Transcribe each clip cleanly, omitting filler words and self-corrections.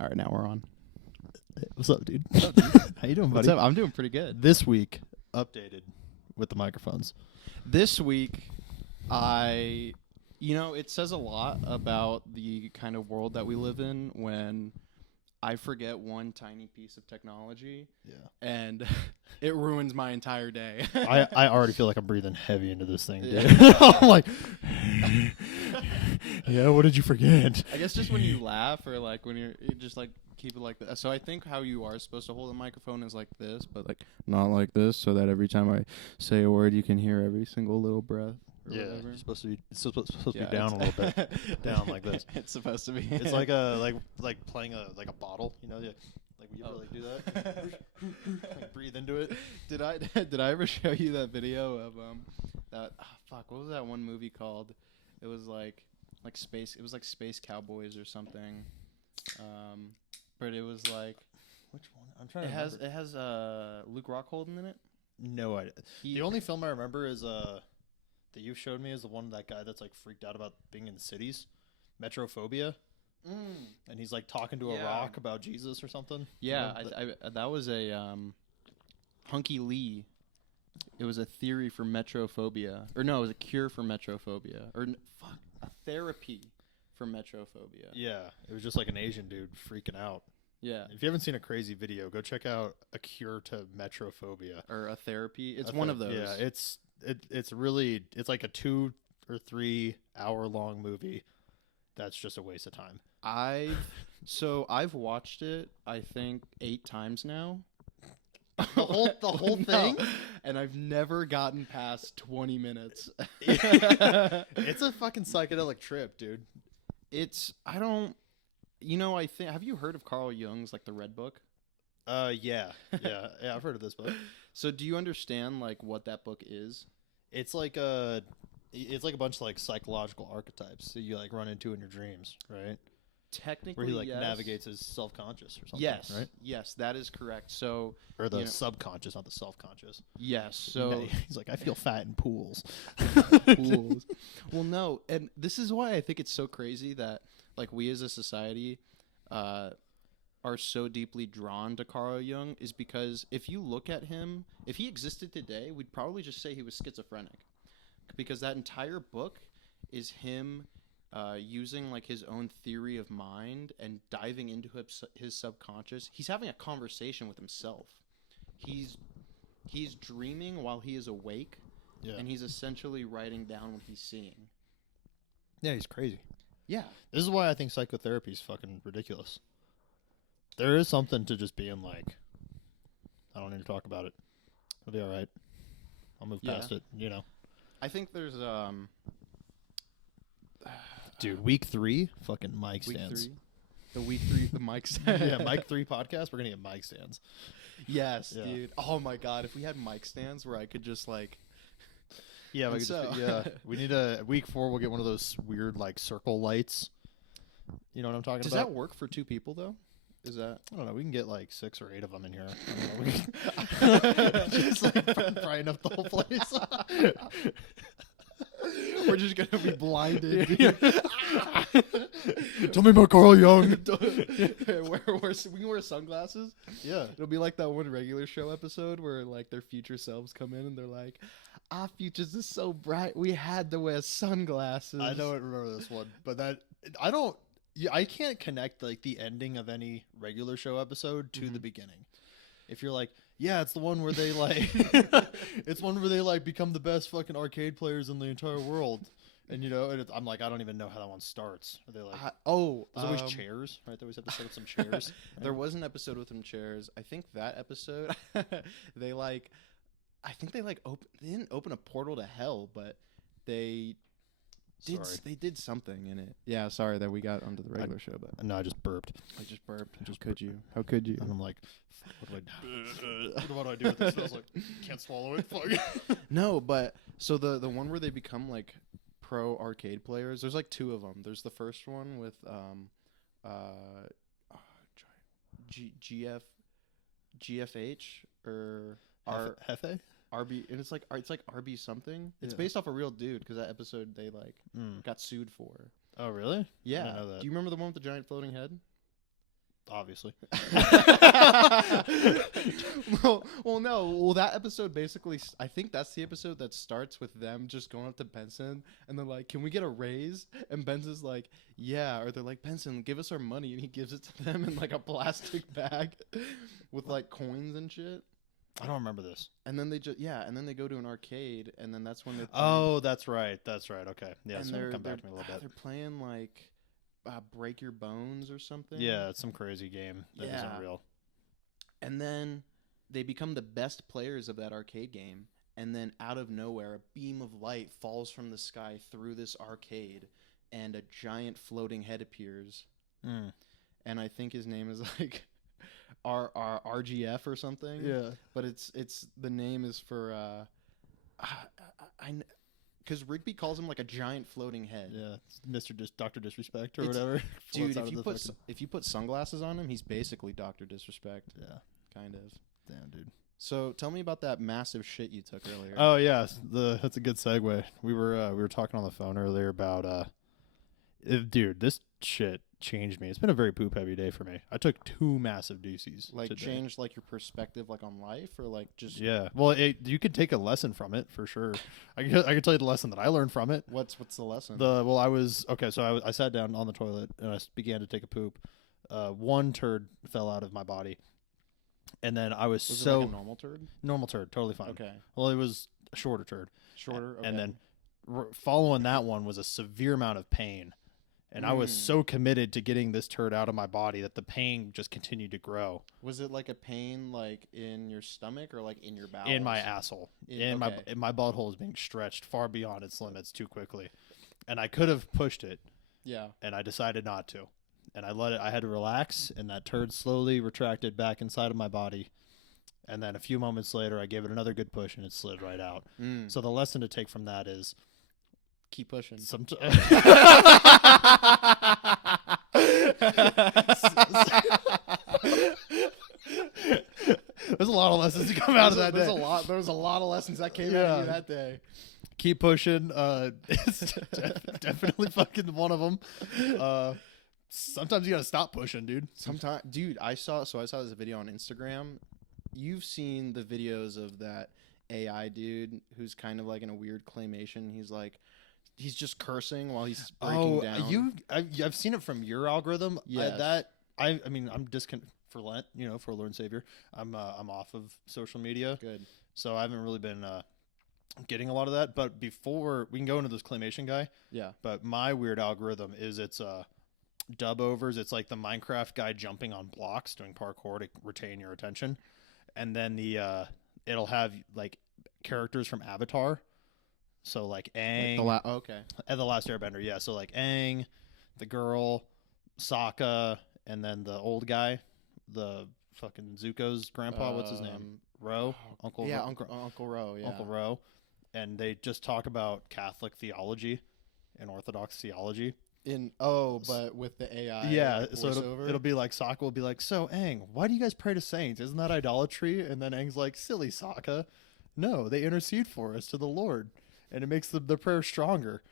All right, now we're on. What's up, dude? How you doing, buddy? What's up? I'm doing pretty good. This week, updated with the microphones. This week, it says a lot about the kind of world that we live in when I forget one tiny piece of technology. Yeah. And it ruins my entire day. I already feel like I'm breathing heavy into this thing, dude. Yeah. I'm like, yeah, what did you forget? I guess just when you laugh or like when you just like keep it like that. So I think how you are supposed to hold a microphone is like this, but like not like this, so that every time I say a word, you can hear every single little breath. Yeah, whatever. it's supposed to be down a little bit, down like this. It's supposed to be. It's like like playing a bottle, you know, like when you ever like do that, like breathe into it. Did I ever show you that video of that what was that one movie called? It was like space. It was like Space Cowboys or something. But it was like Which one? I'm trying to remember. It has Luke Rockhold in it. No idea. The only film I remember is that you showed me is the one that guy that's like freaked out about being in cities, metrophobia, and he's like talking to a rock about Jesus or something. Yeah, that was a Hunky Lee. It was a theory for metrophobia, or no, it was a cure for metrophobia, or a therapy for metrophobia. Yeah, it was just like an Asian dude freaking out. Yeah. If you haven't seen a crazy video, go check out A Cure to Metrophobia. Or a therapy. It's one of those. Yeah, it's really, it's like a 2 or 3 hour long movie that's just a waste of time. I've watched it, I think 8 times now. The whole thing? No. And I've never gotten past 20 minutes. It's a fucking psychedelic trip, dude. I think, have you heard of Carl Jung's, like, the Red Book? Yeah, I've heard of this book. So do you understand, like, what that book is? It's like a bunch of, like, psychological archetypes that you, like, run into in your dreams, right? Technically, where he, like, yes. navigates his self-conscious or something, yes, right? Yes, that is correct. So, or the subconscious, not the self-conscious. Yes, so... He's like, I feel fat in pools. Pools. Well, no, and this is why I think it's so crazy that, like, we as a society are so deeply drawn to Carl Jung is because if you look at him, if he existed today, we'd probably just say he was schizophrenic. Because that entire book is him using, like, his own theory of mind and diving into his subconscious. He's having a conversation with himself. He's dreaming while he is awake, and he's essentially writing down what he's seeing. Yeah, he's crazy. Yeah. This is why I think psychotherapy is fucking ridiculous. There is something to just being like, I don't need to talk about it. It'll be all right. I'll move past it, you know. I think there's dude, week 3, fucking mic stands. Week 3, the mic stands. Yeah, mic 3 podcast, we're gonna get mic stands. Yes, dude. Oh my god, if we had mic stands where I could just like. Yeah, we need week 4. We'll get one of those weird like circle lights. You know what I'm talking about? Does that work for 2 people though? Is that? I don't know. We can get like 6 or 8 of them in here. Just like brighten up the whole place. We're just gonna be blinded. Tell me about Carl Jung. We can wear sunglasses. Yeah, it'll be like that one regular show episode where like their future selves come in and they're like, "Our futures is so bright, we had to wear sunglasses." I don't remember this one, but I can't connect like the ending of any regular show episode to the beginning. If you're like, yeah, it's the one where they like, it's one where they like become the best fucking arcade players in the entire world, and you know, and I'm like, I don't even know how that one starts. Are they like, there's always chairs, right? They always have to set up some chairs. Right? There was an episode with some chairs. I think that episode, they didn't open a portal to hell, but they did something in it. Yeah, sorry that we got onto the regular show, but no, I just burped. How could you? And I'm like, what do I do with this? I was like, can't swallow it. Fuck. No, but so the one where they become like pro arcade players. There's like 2 of them. There's the first one with GFH or Hefe? RB, and it's like RB something. It's based off a real dude because that episode they like got sued for. Oh really? Yeah. I didn't know that. Do you remember the one with the giant floating head? obviously. well, no. Well, that episode basically, I think that's the episode that starts with them just going up to Benson and they're like, "Can we get a raise?" And Benson's like, "Yeah." Or they're like, "Benson, give us our money," and he gives it to them in like a plastic bag with like coins and shit. I don't remember this. And then they they go to an arcade, and then that's when they're Oh, that's right. That's right. Okay. Yeah, and so come back to me a little bit. They're playing like Break Your Bones or something. Yeah, it's some crazy game that isn't real. And then they become the best players of that arcade game. And then out of nowhere, a beam of light falls from the sky through this arcade, and a giant floating head appears. And I think his name is like RGF or something. Yeah. But it's the name is for because Rigby calls him like a giant floating head. Yeah, it's Dr. Disrespect or whatever. Dude, if you put sunglasses on him, he's basically Dr. Disrespect. Yeah, kind of. Damn, dude. So tell me about that massive shit you took earlier. Oh yeah, that's a good segue. We were talking on the phone earlier about dude, this shit changed me. It's been a very poop heavy day for me. I took 2 massive doozies. Like today. changed like your perspective like on life, or like just Well, you could take a lesson from it for sure. I can tell you the lesson that I learned from it. What's the lesson? I sat down on the toilet and I began to take a poop. 1 turd fell out of my body, and then I was it like a normal turd? Normal turd, totally fine. Okay. Well, it was a shorter turd. Shorter. Okay. And then following that one was a severe amount of pain. And I was so committed to getting this turd out of my body that the pain just continued to grow. Was it like a pain like in your stomach or like in your bowels? In my asshole. My butthole is being stretched far beyond its limits too quickly. And I could have pushed it. Yeah. And I decided not to. And I had to relax, and that turd slowly retracted back inside of my body. And then a few moments later, I gave it another good push, and it slid right out. So the lesson to take from that is keep pushing. There's a lot of lessons to come out of that day. There's a lot of lessons that came out of you that day. Keep pushing. It's definitely fucking one of them. Sometimes you gotta stop pushing, dude. Sometimes, dude, I saw this video on Instagram. You've seen the videos of that AI dude who's kind of like in a weird claymation. He's just cursing while he's breaking down. I've seen it from your algorithm. Yeah. I mean, I'm for Lent, for Lord and Savior. I'm off of social media. Good. So I haven't really been getting a lot of that. But before we can go into this claymation guy. Yeah. But my weird algorithm is it's dub overs. It's like the Minecraft guy jumping on blocks doing parkour to retain your attention, and then it'll have like characters from Avatar. So like Aang, and the Last Airbender, yeah. So like Aang, the girl, Sokka, and then the old guy, the fucking Zuko's grandpa. What's his name? Ro, Uncle. Yeah, Uncle Ro. Yeah, Uncle Ro, and they just talk about Catholic theology and Orthodox theology. But with the AI, yeah. So it'll be like Sokka will be like, "So Aang, why do you guys pray to saints? Isn't that idolatry?" And then Aang's like, "Silly Sokka, no, they intercede for us to the Lord." And it makes the prayer stronger.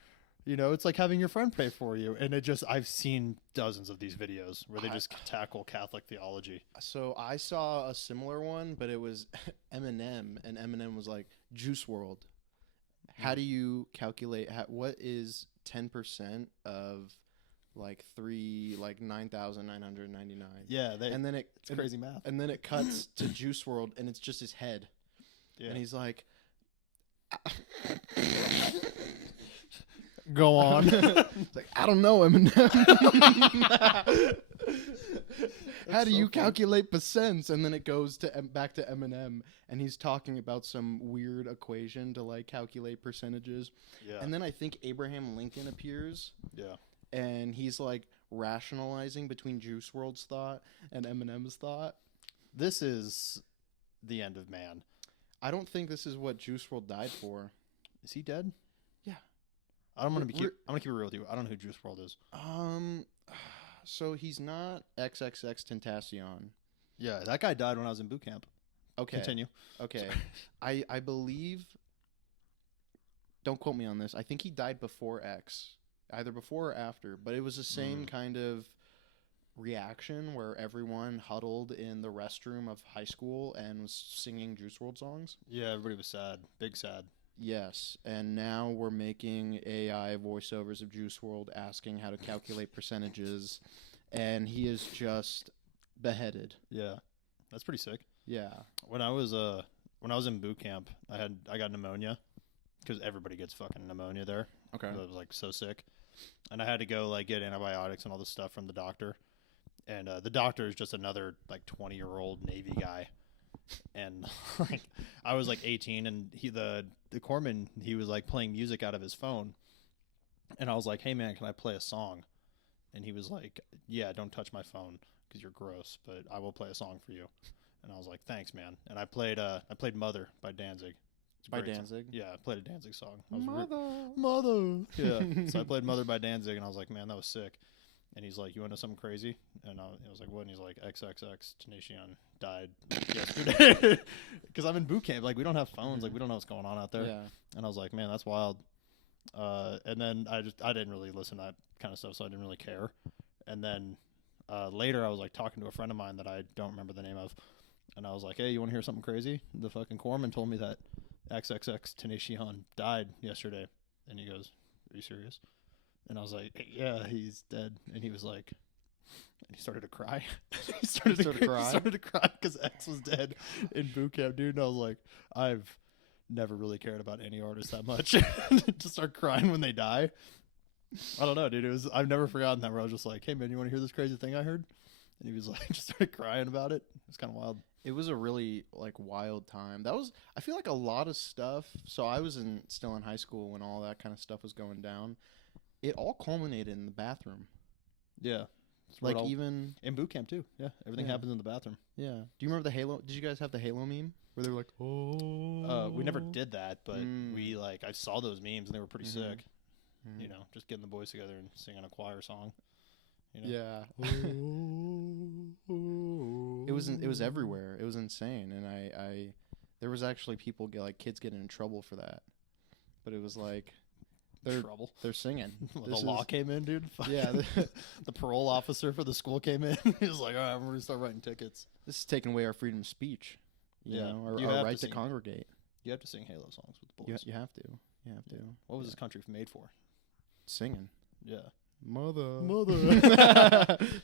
It's like having your friend pray for you. And I've seen dozens of these videos where they just tackle Catholic theology. So I saw a similar one, but it was Eminem. And Eminem was like, Juice WRLD. How do you calculate, what is 10% of like 9,999? Yeah. It's crazy math. And then it cuts to Juice WRLD and it's just his head. Yeah. And he's like, go on. It's like, I don't know, Eminem. How do you calculate percents? And then it goes back to Eminem, and he's talking about some weird equation to like calculate percentages. Yeah. And then I think Abraham Lincoln appears. Yeah. And he's like rationalizing between Juice WRLD's thought and Eminem's thought. This is the end of man. I don't think this is what Juice WRLD died for. Is he dead? Yeah. I'm gonna keep it real with you. I don't know who Juice WRLD is. So he's not XXX Tentacion. Yeah, that guy died when I was in boot camp. Okay. Continue. Okay. I believe. Don't quote me on this. I think he died before X, either before or after. But it was the same kind of reaction where everyone huddled in the restroom of high school and was singing Juice WRLD songs? Yeah, everybody was sad. Big sad. Yes, and now we're making AI voiceovers of Juice WRLD asking how to calculate percentages, and he is just beheaded. Yeah. That's pretty sick. Yeah. When I was in boot camp, I got pneumonia because everybody gets fucking pneumonia there. Okay. I was like so sick, and I had to go like get antibiotics and all this stuff from the doctor. And the doctor is just another like 20-year-old Navy guy. And like I was like 18, and the corpsman, he was like playing music out of his phone, and I was like, "Hey man, can I play a song?" And he was like, "Yeah, don't touch my phone because you're gross, but I will play a song for you." And I was like, "Thanks, man." And I played "Mother" by Danzig. It's a By great Danzig? song. Yeah, I played a Danzig song. I was Mother. Yeah. So I played "Mother" by Danzig, and I was like, "Man, that was sick." And he's like, "You want to know something crazy?" And I was like, "What?" And he's like, "XXX Tenacion died yesterday." Because I'm in boot camp. Like, we don't have phones. Like, we don't know what's going on out there. Yeah. And I was like, "Man, that's wild." And then I didn't really listen to that kind of stuff, so I didn't really care. And then later, I was like talking to a friend of mine that I don't remember the name of, and I was like, "Hey, you want to hear something crazy?" The fucking corpsman told me that XXX Tenacion died yesterday, and he goes, "Are you serious?" And I was like, "Yeah, he's dead." And he was like, and he started to cry. he started to cry because X was dead in boot camp, dude. And I was like, I've never really cared about any artist that much to start crying when they die. I don't know, dude. I've never forgotten that, where I was just like, "Hey man, you want to hear this crazy thing I heard?" And he was like, just started crying about it. It was kind of wild. It was a really like wild time. I feel like a lot of stuff. So I was still in high school when all that kind of stuff was going down. It all culminated in the bathroom. Yeah. Like even in boot camp too. Yeah. Everything happens in the bathroom. Yeah. Do you remember the Halo? Did you guys have the Halo meme where they were like, "Oh"? We never did that, but I saw those memes and they were pretty sick. Mm. You know, just getting the boys together and singing a choir song. You know? Yeah. It was everywhere. It was insane, and I there was actually kids getting in trouble for that. But it was like they're singing. The law came in, dude. Yeah. The parole officer for the school came in. He was like, "All right, I'm going to start writing tickets." This is taking away our freedom of speech. You know, our right to congregate. You have to sing Halo songs with the boys. You have to. You have to. What was this country made for? Singing. Yeah. Mother.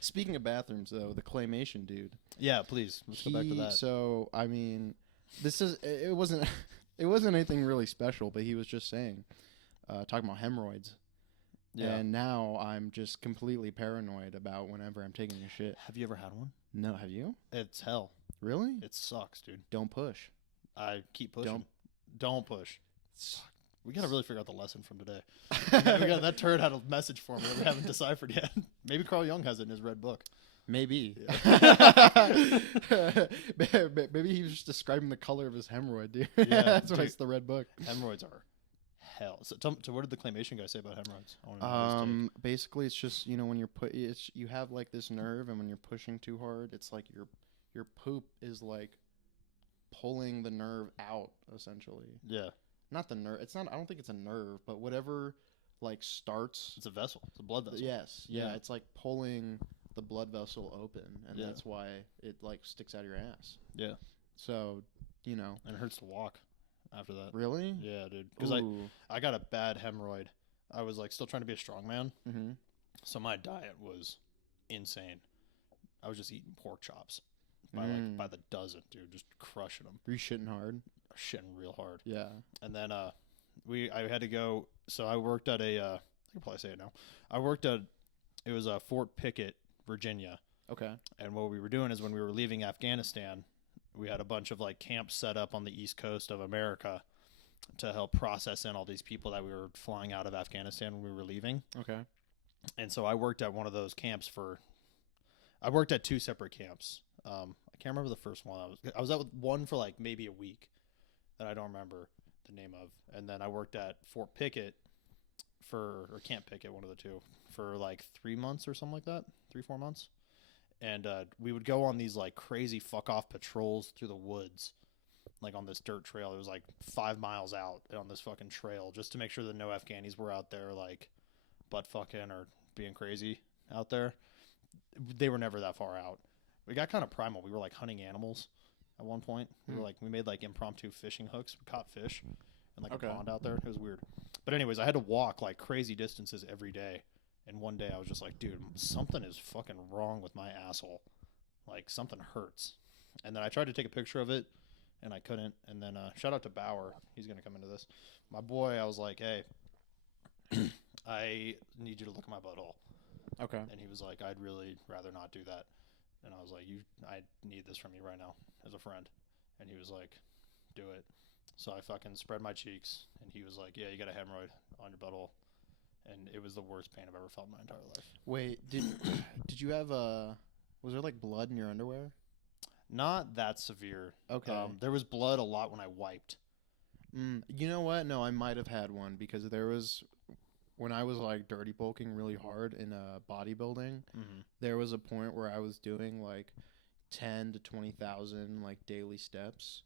Speaking of bathrooms, though, the claymation dude. Yeah, please. Let's go back to that. So, I mean, it wasn't anything really special, but he was just saying, talking about hemorrhoids. Yeah. And now I'm just completely paranoid about whenever I'm taking a shit. Have you ever had one? No, have you? It's hell. Really? It sucks, dude. Don't push. I keep pushing. Don't push. We got to really figure out the lesson from today. That turd had a message for me that we haven't deciphered yet. Maybe Carl Jung has it in his red book. Maybe. Maybe he was just describing the color of his hemorrhoid, dude. Yeah, that's why it's the red book. Hemorrhoids are hell. So what did the claymation guy say about hemorrhoids? Basically, it's just, when you're you have like this nerve, and when you're pushing too hard, it's like your poop is like pulling the nerve out, essentially. Yeah. Not the nerve. It's not. I don't think it's a nerve, but whatever, like starts. It's a vessel. It's a blood vessel. Yes. Yeah. It's like pulling the blood vessel open, and that's why it like sticks out of your ass. Yeah. So, and it hurts to walk after that. Really? Yeah, dude. Because I got a bad hemorrhoid. I was like still trying to be a strong man. Mm-hmm. So my diet was insane. I was just eating pork chops by the dozen, dude, just crushing them. Were you shitting hard? Shitting real hard. Yeah. And then I had to go. So I worked at I can probably say it now. I worked at Fort Pickett, Virginia. Okay. And what we were doing is when we were leaving Afghanistan, we had a bunch of like camps set up on the East Coast of America to help process in all these people that we were flying out of Afghanistan when we were leaving. Okay. And so I worked at one of those camps I worked at two separate camps. I can't remember the first one. I was at one for like maybe a week that I don't remember the name of. And then I worked at Fort Pickett or Camp Pickett, one of the two, for like 3 months or something like that. 3-4 months. And we would go on these like crazy fuck off patrols through the woods, like on this dirt trail. It was like 5 miles out on this fucking trail, just to make sure that no Afghanis were out there like butt fucking or being crazy out there. they were never that far out. We got kind of primal. We were like hunting animals at one point. We made like impromptu fishing hooks. We caught fish in like a pond out there. It was weird. But anyways, I had to walk like crazy distances every day. And one day I was just like, dude, something is fucking wrong with my asshole. Like something hurts. And then I tried to take a picture of it and I couldn't. And then shout out to Bauer. He's going to come into this. My boy, I was like, hey, I need you to look at my butthole. Okay. And he was like, I'd really rather not do that. And I was like, I need this from you right now as a friend. And he was like, do it. So I fucking spread my cheeks. And he was like, yeah, you got a hemorrhoid on your butthole. And it was the worst pain I've ever felt in my entire life. Wait, did you have was there like blood in your underwear? Not that severe. Okay. There was blood a lot when I wiped. You know what? No, I might have had one because there was, when I was like dirty bulking really hard in bodybuilding, there was a point where I was doing like 10 to 20,000 like daily steps.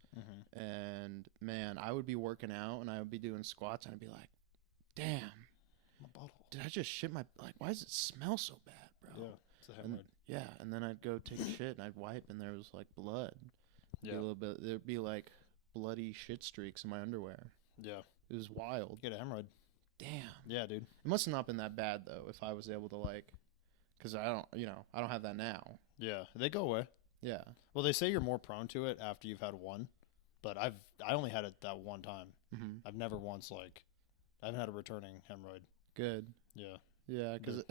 And man, I would be working out and I would be doing squats and I'd be like, damn, my butthole. Did I just shit my, like, why does it smell so bad, bro? Yeah, it's a hemorrhoid. And then I'd go take a shit and I'd wipe and there was like blood. Yeah. A little bit, there'd be like bloody shit streaks in my underwear. Yeah. It was wild. You get a hemorrhoid. Damn. Yeah, dude. It must have not been that bad though if I was able to like, because I don't have that now. Yeah, they go away. Yeah. Well, they say you're more prone to it after you've had one, but I only had it that one time. I've never once I haven't had a returning hemorrhoid. Good. Yeah. Yeah, because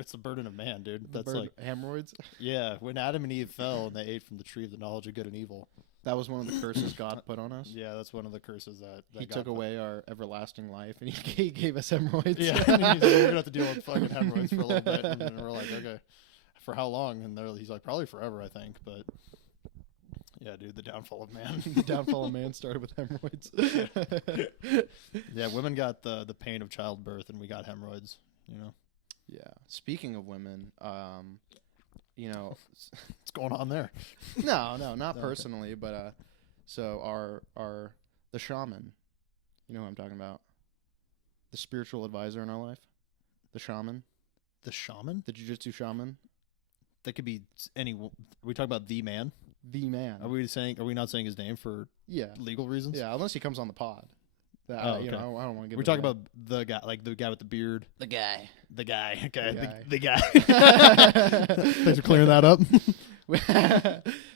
it's the burden of man, dude. That's like like hemorrhoids. Yeah, when Adam and Eve fell and they ate from the tree of the knowledge of good and evil. That was one of the curses God put on us. Yeah, that's one of the curses that He God took put. away our everlasting life, and he gave us hemorrhoids. Yeah, and he's like, we're gonna have to deal with fucking hemorrhoids for a little bit, and we're like, okay, for how long? And he's like, probably forever, I think. But yeah, dude, the downfall of man. The downfall of man started with hemorrhoids. Yeah, women got the pain of childbirth, and we got hemorrhoids. You know. Yeah. Speaking of women, What's going on there? No, not Okay. personally, but so our the shaman, you know who I'm talking about, the spiritual advisor in our life, the shaman, The shaman? the jujitsu shaman, That could be any. Are we talking about the man? the man. Are we not saying his name for Yeah, legal reasons? yeah. Unless he comes on the pod. That, Oh, I okay. don't want to give. We're talking about the guy, like the guy with the beard. the guy. The guy. Okay. The The guy. Thanks for clearing that up.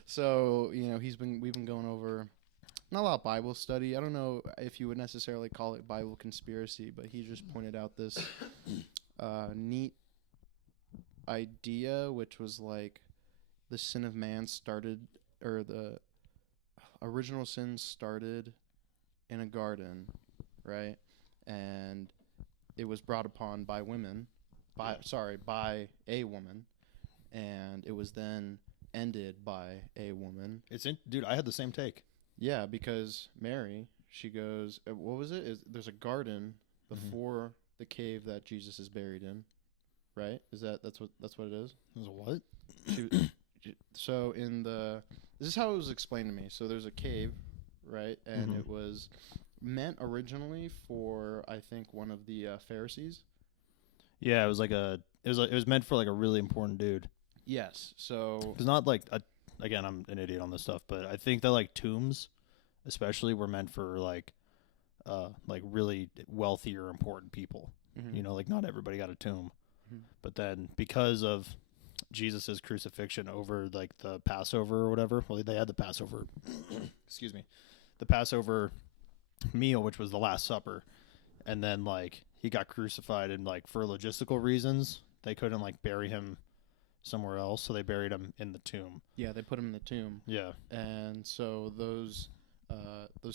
So we've been going over not a lot of Bible study. I don't know if you would necessarily call it Bible conspiracy, but he just pointed out this neat idea, which was like the sin of man started, or the original sin started in a garden, right? And it was brought upon by women, by a woman, and it was then ended by a woman. Dude, I had the same take. Yeah, because Mary, she goes, what was it? There's a garden before the cave that Jesus is buried in, right? That's what it is? It was a what? So this is how it was explained to me. So there's a cave, right? And it was meant originally for, I think, one of the Pharisees. Yeah, it was meant for like a really important dude. Yes. So It's not like again, I'm an idiot on this stuff, but I think that like tombs, especially, were meant for like really wealthy or important people. You know, like not everybody got a tomb. But then because of Jesus's crucifixion over like the Passover or whatever, well, they had the Passover, excuse me, the Passover meal, which was the Last Supper, and then like he got crucified, and like for logistical reasons they couldn't like bury him somewhere else, so they buried him in the tomb. yeah, they put him in the tomb. Yeah. And so those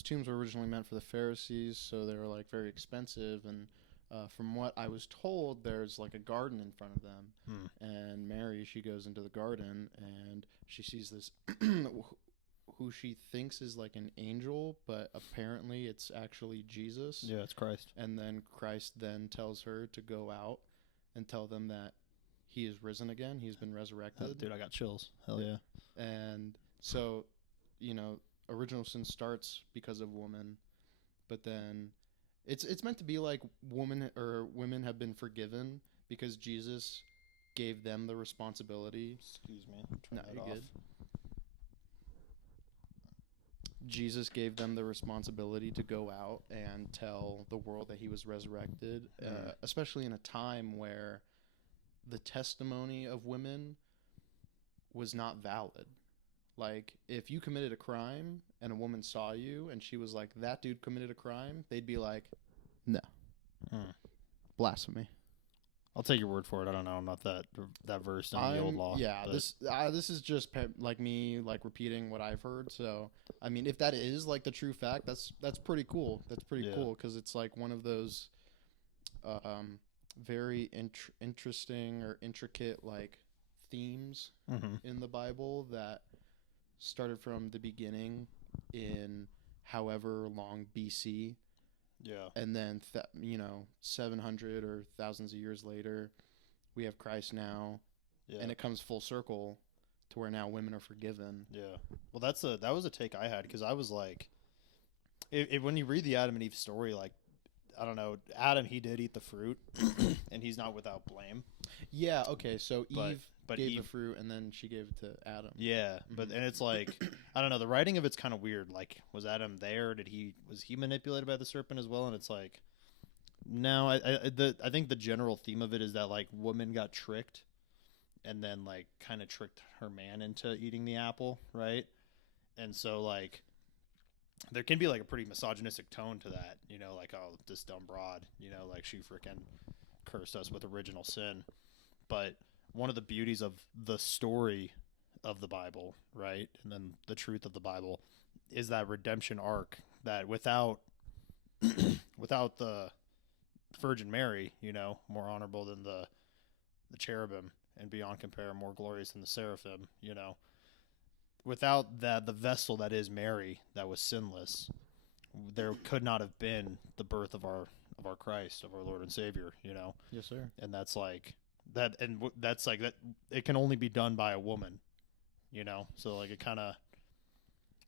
tombs were originally meant for the Pharisees, so they were like very expensive. And from what I was told, there's like a garden in front of them. And Mary, she goes into the garden and she sees this who she thinks is like an angel, but apparently it's actually Jesus. Yeah, it's Christ. And then Christ then tells her to go out and tell them that he is risen again. He's been resurrected. Dude, I got chills. Hell yeah. And so, original sin starts because of woman, but then it's meant to be like women have been forgiven because Jesus gave them the responsibility. Excuse me. Turn No, that you're off. good. Jesus gave them the responsibility to go out and tell the world that he was resurrected, especially in a time where the testimony of women was not valid. Like, if you committed a crime and a woman saw you and she was like, that dude committed a crime, they'd be like, no. Blasphemy. I'll take your word for it. I don't know. I'm not that versed in the old law. Yeah, but this is just like me like repeating what I've heard. So, I mean, if that is like the true fact, that's pretty cool. That's pretty cool because it's like one of those very interesting or intricate like themes in the Bible that started from the beginning in however long BC. Yeah. And then, 700 or thousands of years later, we have Christ now. Yeah. And it comes full circle to where now women are forgiven. Yeah. Well, that was a take I had because I was like, when you read the Adam and Eve story, like, I don't know, Adam, he did eat the fruit and he's not without blame. Yeah. Okay. So Eve gave Eve, the fruit and then she gave it to Adam. Yeah. And it's like, I don't know, the writing of it's kind of weird. Like, was Adam there? Was he manipulated by the serpent as well? And it's like, no, I think the general theme of it is that like woman got tricked and then like kind of tricked her man into eating the apple. Right. And so like, there can be like a pretty misogynistic tone to that, like, oh, this dumb broad, like she freaking cursed us with original sin. But one of the beauties of the story of the Bible, right, and then the truth of the Bible is that redemption arc that without the Virgin Mary, more honorable than the cherubim and beyond compare, more glorious than the seraphim, without that, the vessel that is Mary, that was sinless, there could not have been the birth of our Christ, of our Lord and Savior, Yes, sir. And that's like that, and that's like that. It can only be done by a woman, So like it kind of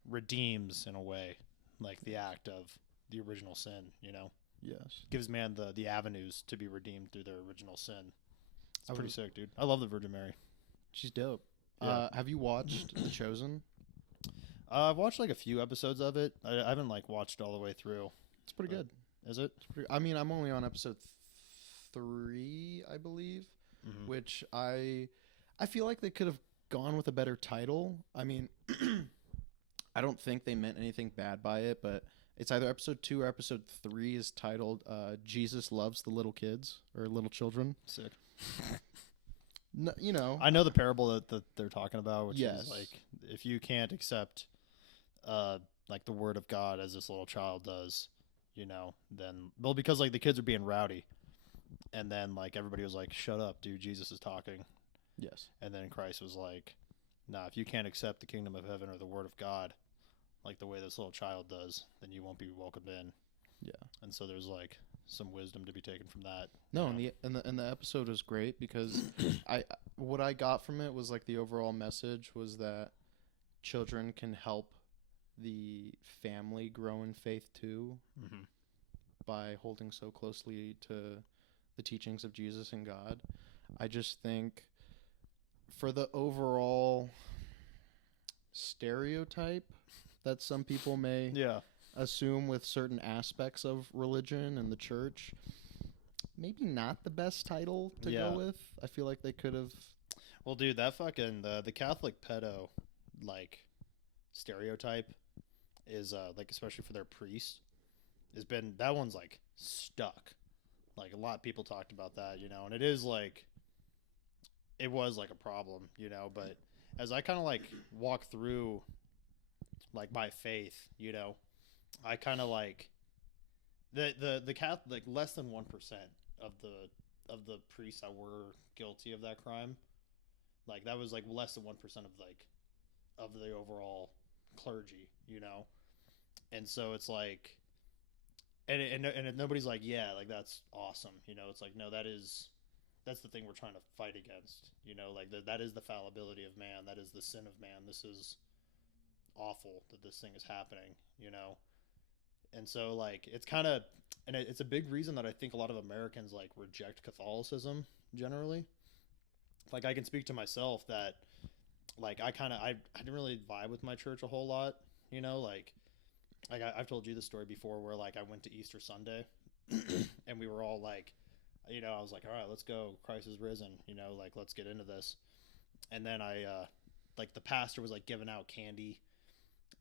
redeems in a way, like the act of the original sin, Yes. Gives man the avenues to be redeemed through their original sin. It's pretty sick, dude. I love the Virgin Mary. She's dope. Yeah. Have you watched The Chosen? I've watched like a few episodes of it. I haven't like watched all the way through. It's pretty good. Is it? I mean, I'm only on episode 3, I believe, which I feel like they could have gone with a better title. I mean, I don't think they meant anything bad by it, but it's either episode 2 or episode 3 is titled Jesus Loves the Little Kids or Little Children. Sick. No, I know the parable that they're talking about, which yes. is like, if you can't accept like the word of God as this little child does, then, well, because like the kids are being rowdy, and then like everybody was like, shut up, dude, Jesus is talking. Yes. And then Christ was like, nah, if you can't accept the kingdom of heaven or the word of God like the way this little child does, then you won't be welcomed in. Yeah. And so there's like some wisdom to be taken from that. No, and the episode was great because what I got from it was like the overall message was that children can help the family grow in faith too, by holding so closely to the teachings of Jesus and God. I just think for the overall stereotype that some people may assume with certain aspects of religion and the church, maybe not the best title to go with. I feel like they could have. Well, dude, that fucking the Catholic pedo like stereotype is like, especially for their priest, that one's like stuck. Like a lot of people talked about that, and it is like, it was like a problem, but as I kind of like walk through like my faith, I kind of like the Catholic, like less than 1% of the priests that were guilty of that crime, like that was like less than 1% of the overall clergy, and so it's like, and nobody's like, yeah, like that's awesome, it's like, no, that's the thing we're trying to fight against, like that is the fallibility of man, that is the sin of man, this is awful that this thing is happening, and so like it's kind of, and it's a big reason that I think a lot of Americans like reject Catholicism generally, like I can speak to myself that like I didn't really vibe with my church a whole lot, you know, like I've told you the story before where like I went to Easter Sunday and we were all like, you know, I was like, all right, let's go, Christ is risen, you know, like let's get into this. And then like the pastor was like giving out candy,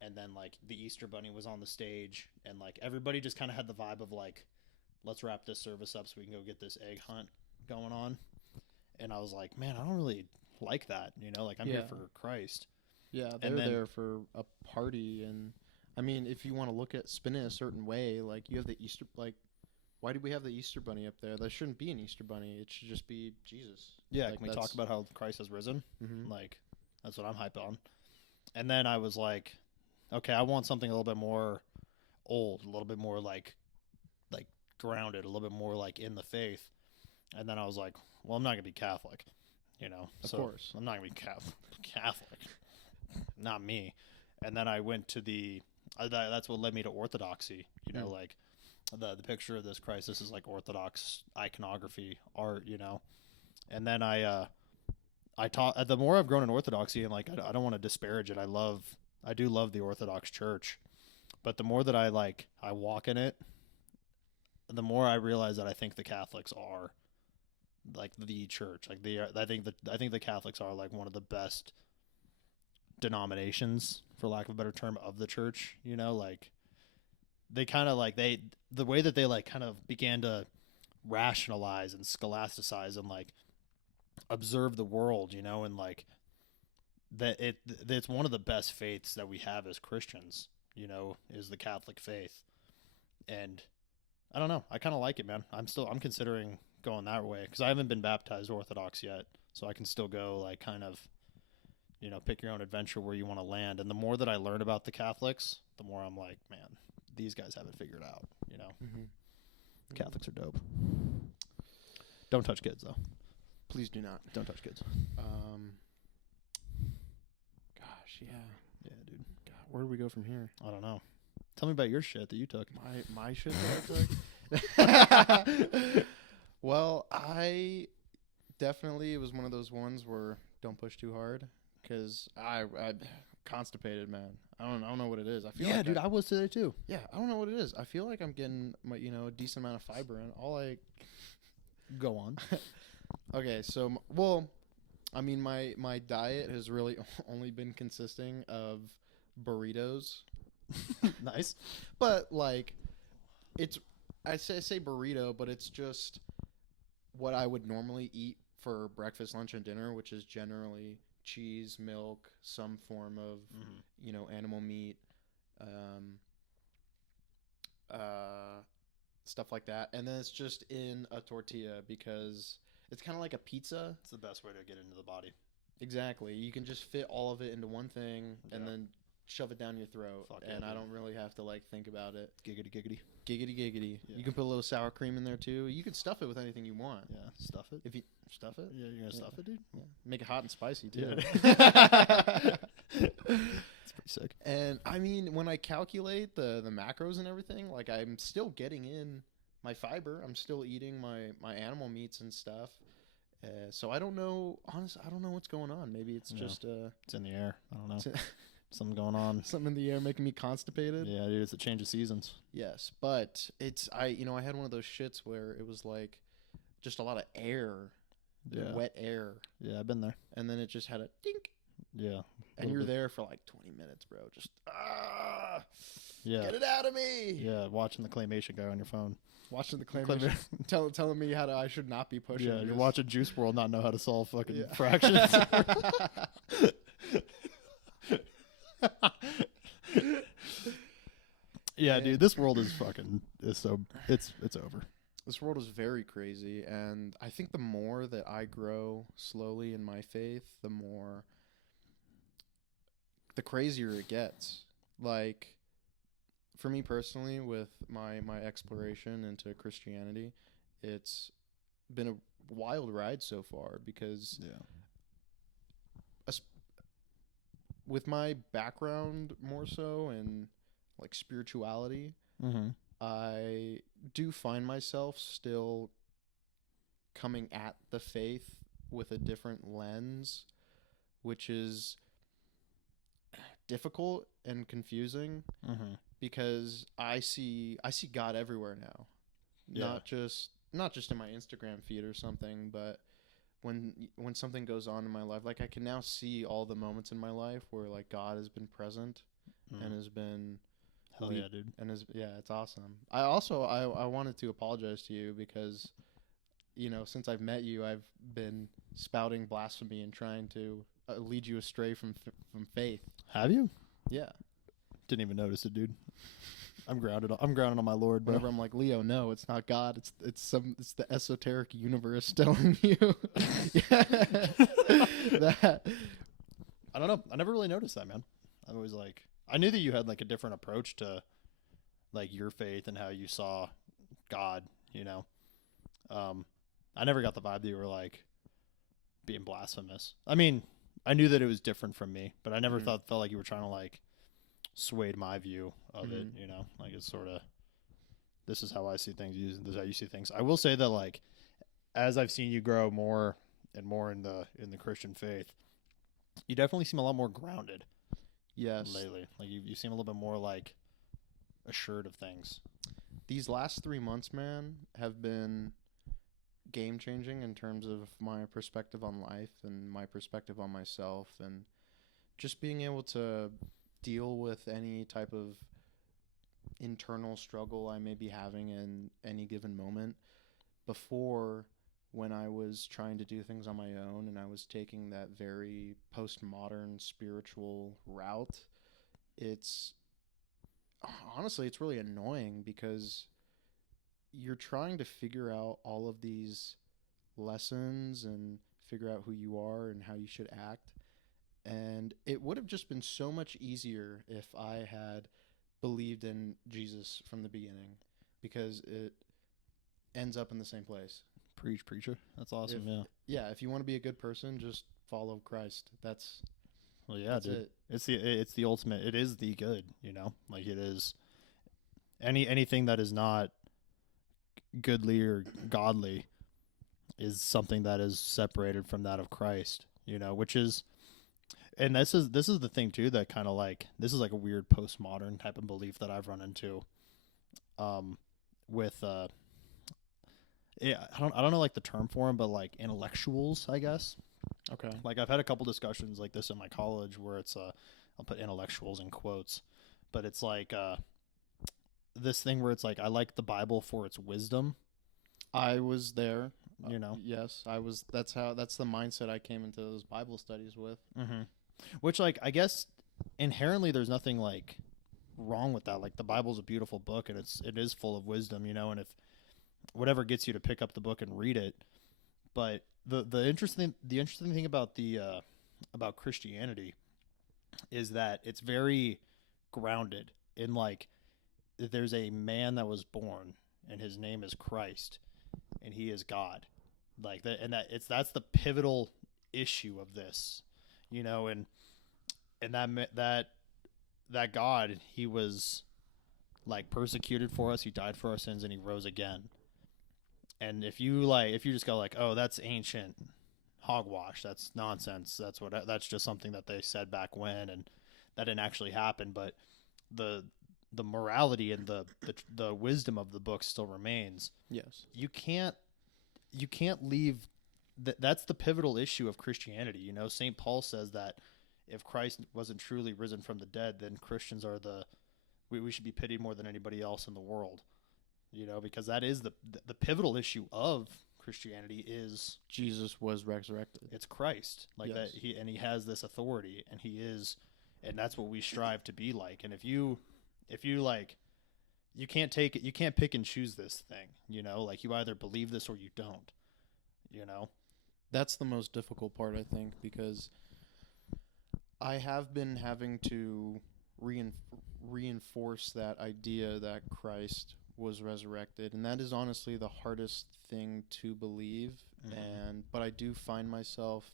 and then like the Easter bunny was on the stage, and like everybody just kind of had the vibe of like, let's wrap this service up so we can go get this egg hunt going on. And I was like, man, I don't really like that, you know, like I'm here for Christ. Yeah, they're there for a party. And I mean, if you want to look at spin it a certain way, like you have the Easter, like why do we have the Easter bunny up there? There shouldn't be an Easter bunny. It should just be Jesus. Yeah, like, can we talk about how Christ has risen? Mm-hmm. Like that's what I'm hyped on. And then I was like, okay, I want something a little bit more old, a little bit more like grounded, a little bit more like in the faith. And then I was like, well, I'm not gonna be Catholic, you know. Of course, I'm not gonna be Catholic, not me. And then I went to that's what led me to Orthodoxy, you know, like the picture of this Christ. This is like Orthodox iconography art, you know. And then I taught. The more I've grown in Orthodoxy, and like I don't want to disparage it. I do love the Orthodox Church, but the more that I walk in it, the more I realize that I think the Catholics are like the church. Like I think the Catholics are like one of the best denominations, for lack of a better term, of the church. You know, like they kind of like the way that they like kind of began to rationalize and scholasticize and like observe the world, you know, and like that it's one of the best faiths that we have as Christians, you know, is the Catholic faith. And I don't know, I kind of like it, man. I'm considering going that way because I haven't been baptized Orthodox yet, so I can still go like kind of, you know, pick your own adventure where you want to land. And the more that I learn about the Catholics, the more I'm like, man, these guys have it figured out, you know. Catholics are dope. Don't touch kids though. Please do not. Don't touch kids. Gosh, yeah, dude. God, where do we go from here? I don't know. Tell me about your shit that you took. My shit that I took. Well, I definitely, it was one of those ones where don't push too hard because I constipated, man. I don't know what it is. I feel dude, I was today too. Yeah, I don't know what it is. I feel like I'm getting a decent amount of fiber in. Go on. Okay, so well, I mean my diet has really only been consisting of burritos. Nice. But like I say burrito, but it's just what I would normally eat for breakfast, lunch, and dinner, which is generally cheese, milk, some form of animal meat, stuff like that, and then it's just in a tortilla because it's kind of like a pizza. It's the best way to get into the body. Exactly. You can just fit all of it into one thing and then shove it down your throat. I don't really have to like think about it. Giggity giggity. Giggity giggity. Yeah. You can put a little sour cream in there too. You can stuff it with anything you want. Yeah, stuff it. If you stuff it? Yeah, you're gonna stuff it, dude? Yeah. Make it hot and spicy too. Yeah. It's pretty sick. And I mean, when I calculate the macros and everything, like I'm still getting in my fiber. I'm still eating my animal meats and stuff. So I don't know. Honestly, I don't know what's going on. Maybe it's just it's in the air. I don't know. Something going on. Something in the air making me constipated. Yeah, dude, it's a change of seasons. Yes, but I had one of those shits where it was like just a lot of air, wet air. Yeah, I've been there. And then it just had a dink. Yeah. And you're there for like 20 minutes, bro. Just get it out of me. Yeah, watching the claymation guy on your phone. Watching the claymation, telling me I should not be pushing. Yeah, you're watching Juice WRLD not know how to solve fucking fractions. Yeah, dude, this world is fucking it's over. This world is very crazy, and I think the more that I grow slowly in my faith, the crazier it gets. Like for me personally, with my exploration into Christianity, it's been a wild ride so far because with my background more so and like spirituality, I do find myself still coming at the faith with a different lens, which is difficult and confusing because I see God everywhere now. Yeah. Not just in my Instagram feed or something, but when something goes on in my life, like I can now see all the moments in my life where like God has been present and has been Hell yeah, dude. and is it's awesome. I wanted to apologize to you because since I've met you, I've been spouting blasphemy and trying to lead you astray from faith. Have you? Yeah. Didn't even notice it, dude. I'm grounded on my Lord, bro. Whenever I'm like, Leo, no, it's not God. It's the esoteric universe telling you. That. I don't know. I never really noticed that, man. I was like, I knew that you had like a different approach to like your faith and how you saw God, I never got the vibe that you were like being blasphemous. I mean, I knew that it was different from me, but I never felt like you were trying to like sway my view of it, like it's sort of, this is how I see things, this is how you see things. I will say that like as I've seen you grow more and more in the Christian faith, you definitely seem a lot more grounded. Yes. Lately, like you seem a little bit more like assured of things. These last 3 months, man, have been game changing in terms of my perspective on life and my perspective on myself, and just being able to deal with any type of internal struggle I may be having in any given moment. Before, when I was trying to do things on my own and I was taking that very postmodern spiritual route, it's honestly, it's really annoying because you're trying to figure out all of these lessons and figure out who you are and how you should act. And it would have just been so much easier if I had believed in Jesus from the beginning, because it ends up in the same place. Preach, preacher. That's awesome. If you want to be a good person, just follow Christ. That's dude. It's the ultimate. It is the good, like it is anything that is not goodly or godly is something that is separated from that of Christ, which is, and this is the thing too, that kind of like, this is like a weird postmodern type of belief that I've run into with I don't know like the term for them, but like intellectuals, I guess. Okay. Like I've had a couple discussions like this in my college where it's I'll put intellectuals in quotes, but it's like this thing where it's like, I like the Bible for its wisdom. I was there, Yes, I was. That's the mindset I came into those Bible studies with. Which, like, I guess inherently there's nothing like wrong with that. Like the Bible's a beautiful book and it is full of wisdom, and if whatever gets you to pick up the book and read it. But the interesting thing about about Christianity is that it's very grounded in like, there's a man that was born and his name is Christ and he is God. Like that, and that's the pivotal issue of this, and that God, he was like persecuted for us, he died for our sins, and he rose again. And if you just go like, oh, that's ancient hogwash, that's nonsense, that's just something that they said back when, and that didn't actually happen, but the morality and the wisdom of the book still remains. Yes. You can't leave that's the pivotal issue of Christianity. St. Paul says that if Christ wasn't truly risen from the dead, then Christians are we should be pitied more than anybody else in the world. Because that is the pivotal issue of Christianity is Jesus was resurrected. It's Christ. Like that he has this authority, and he is, and that's what we strive to be like. And if you like, you can't pick and choose this thing, like you either believe this or you don't, That's the most difficult part, I think, because I have been having to reinforce that idea that Christ was resurrected, and that is honestly the hardest thing to believe. But I do find myself,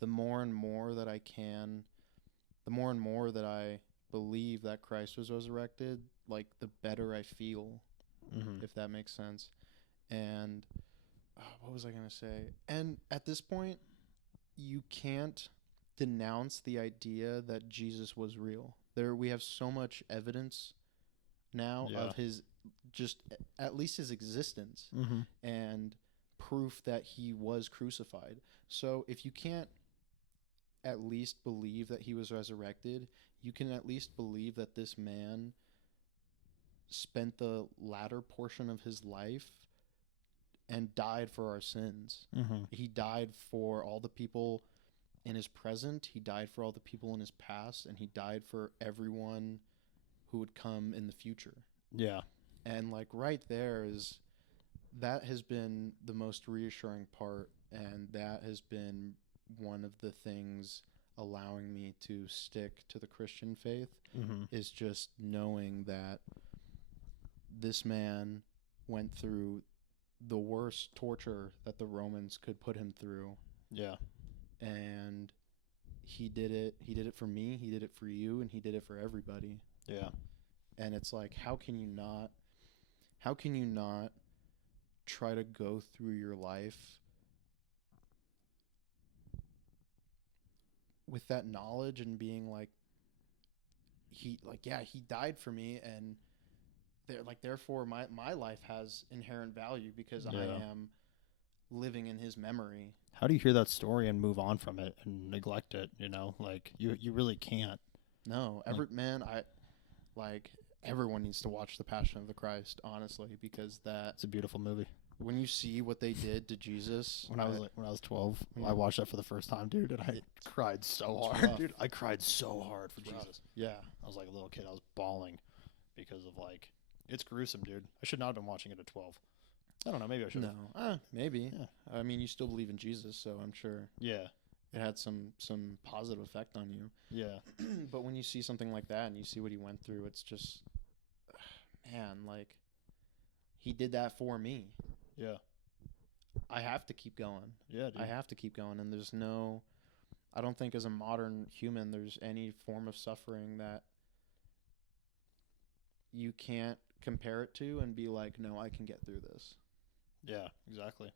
the more and more that I believe that Christ was resurrected, like the better I feel, if that makes sense. And what was I going to say? And at this point, you can't denounce the idea that Jesus was real. We have so much evidence now Yeah. of his, just at least his existence, Mm-hmm. and proof that he was crucified. So if you can't at least believe that he was resurrected, you can at least believe that this man spent the latter portion of his life and died for our sins. Mm-hmm. He died for all the people in his present, he died for all the people in his past, and he died for everyone who would come in the future. Yeah. And like right there is, that has been the most reassuring part, and that has been one of the things allowing me to stick to the Christian faith, Mm-hmm. is just knowing that this man went through the worst torture that the Romans could put him through, Yeah. and he did it for me, he did it for you, and he did it for everybody. Yeah. And it's like, how can you not try to go through your life with that knowledge and being like, he died for me, and therefore my life has inherent value because I am living in his memory. How do you hear that story and move on from it and neglect it? You know, like you really can't. No, everyone needs to watch The Passion of the Christ, honestly, because It's a beautiful movie. when you see what they did to Jesus, When I was 12, Yeah. I watched that for the first time, dude, and I cried so It's hard, rough. dude. I cried so hard for It's rough. Jesus. yeah, I was like a little kid. I was bawling because of like, it's gruesome, dude. I should not have been watching it at 12. I don't know. Maybe I should. no, maybe. Yeah. I mean, you still believe in Jesus, so I'm sure Yeah. it had some positive effect on you. Yeah. But when you see something like that and you see what he went through, it's just, man, like, he did that for me. Yeah. I have to keep going. Yeah, dude. I have to keep going. And I don't think as a modern human there's any form of suffering that you can't compare it to and be like, no, I can get through this. Yeah, exactly.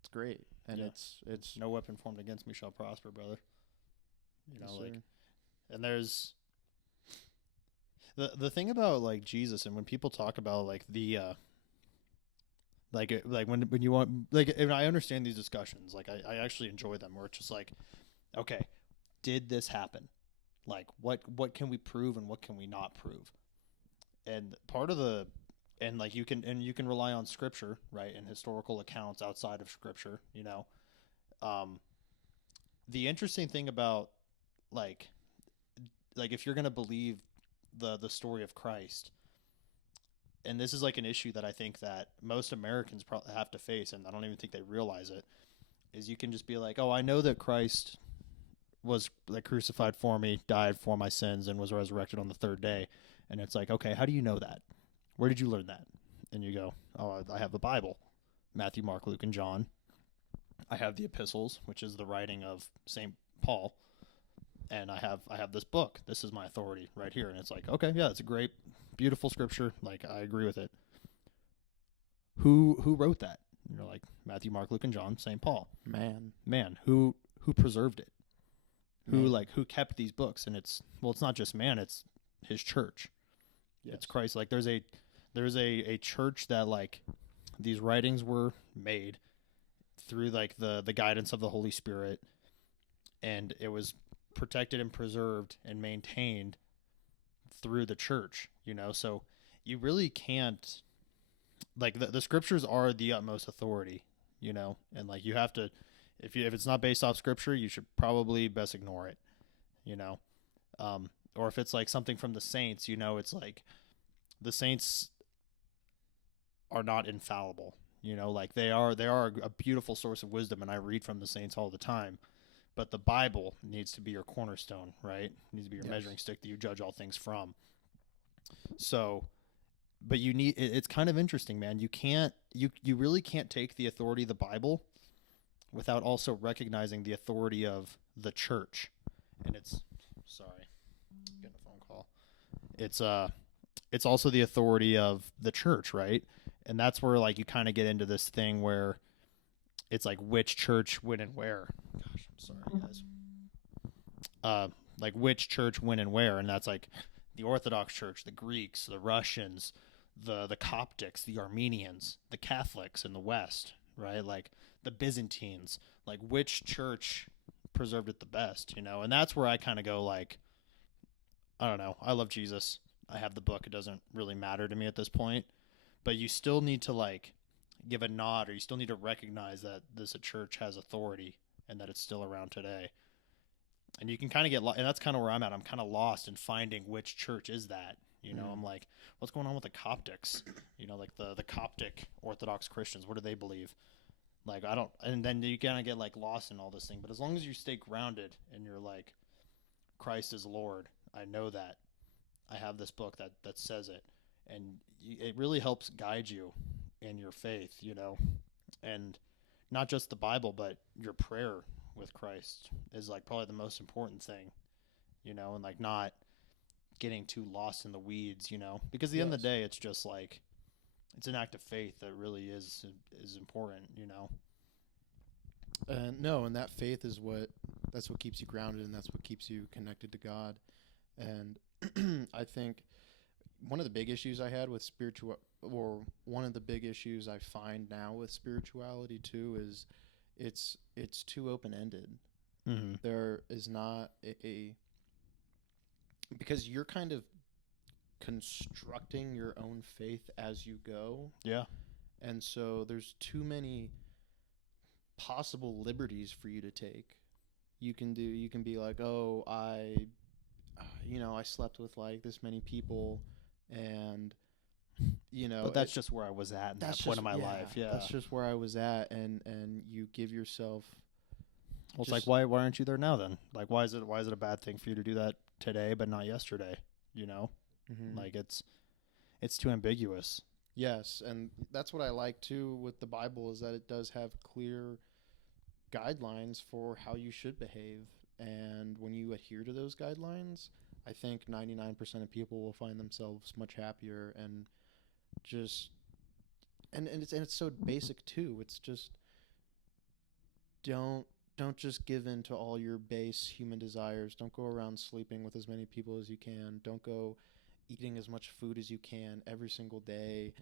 It's great. And Yeah. it's No weapon formed against me shall prosper, brother. You know, yes, like, sir. and there's the thing about like Jesus, and when people talk about like the like when you want, like, and I understand these discussions, like I actually enjoy them, where it's just like, okay, did this happen? Like what can we prove and what can we not prove? And part of the, and like you can rely on scripture, right, and historical accounts outside of scripture, you know. The interesting thing about like if you're going to believe the story of Christ, and this is like an issue that I think that most Americans probably have to face, and I don't even think they realize it, is you can just be like, oh, I know that Christ was like crucified for me, died for my sins, and was resurrected on the third day. And it's like, okay, how do you know that? Where did you learn that? And you go, oh, I have the Bible, Matthew, Mark, Luke, and John. I have the epistles, which is the writing of St. Paul. And I have this book. This is my authority right here. And it's like, okay, yeah, it's a great, beautiful scripture. Like, I agree with it. Who wrote that? And you're like, Matthew, Mark, Luke, and John, St. Paul. Man, who preserved it? Who kept these books? And it's not just man, it's his church. Yes. It's Christ. Like there's a church that like these writings were made through like the guidance of the Holy Spirit, and it was protected and preserved and maintained through the church, you know. So you really can't, like, the scriptures are the utmost authority, you know, and like you have to, if it's not based off scripture, you should probably best ignore it, you know. Or if it's like something from the saints, you know, it's like the saints are not infallible, you know, like they are a beautiful source of wisdom, and I read from the saints all the time. But the Bible needs to be your cornerstone, right? It needs to be your measuring stick that you judge all things from. So, but it's kind of interesting, man. You really can't take the authority of the Bible without also recognizing the authority of the church. And sorry, getting a phone call. It's also the authority of the church, right? And that's where like you kind of get into this thing where it's like which church, when, and where. Gosh, sorry guys, like which church, when, and where, and that's like the Orthodox Church, the Greeks, the Russians, the Coptics, the Armenians, the Catholics in the West, right? Like the Byzantines, like which church preserved it the best, you know? And that's where I kind of go like, I don't know. I love Jesus. I have the book. It doesn't really matter to me at this point, but you still need to like give a nod, or you still need to recognize that a church has authority and that it's still around today. And you can kind of get and that's kind of where I'm at. I'm kind of lost in finding which church is that. You know, I'm like, what's going on with the Coptics? You know, like the Coptic Orthodox Christians. What do they believe? Like, I don't, and then you kind of get like lost in all this thing. But as long as you stay grounded and you're like, Christ is Lord, I know that. I have this book that says it. And it really helps guide you in your faith, you know. And not just the Bible, but your prayer with Christ is like probably the most important thing, you know, and like not getting too lost in the weeds, you know, because at the end of the day, it's just like, it's an act of faith that really is important, you know. No, and that faith is that's what keeps you grounded, and that's what keeps you connected to God. And I think one of the big issues I had with one of the big issues I find now with spirituality too is it's too open-ended. Mm-hmm. There is not because you're kind of constructing your own faith as you go. Yeah. And so there's too many possible liberties for you to take. You can be like, oh, I slept with like this many people, and you know, but that's just where I was at that point in my life. Yeah. That's just where I was at. And you give yourself, well, it's like, why aren't you there now then? Like, why is it a bad thing for you to do that today, but not yesterday? You know, like it's too ambiguous. Yes. And that's what I like too with the Bible, is that it does have clear guidelines for how you should behave. And when you adhere to those guidelines, I think 99% of people will find themselves much happier, and just, and it's so basic too. It's just, don't just give in to all your base human desires. Don't go around sleeping with as many people as you can. Don't go eating as much food as you can every single day.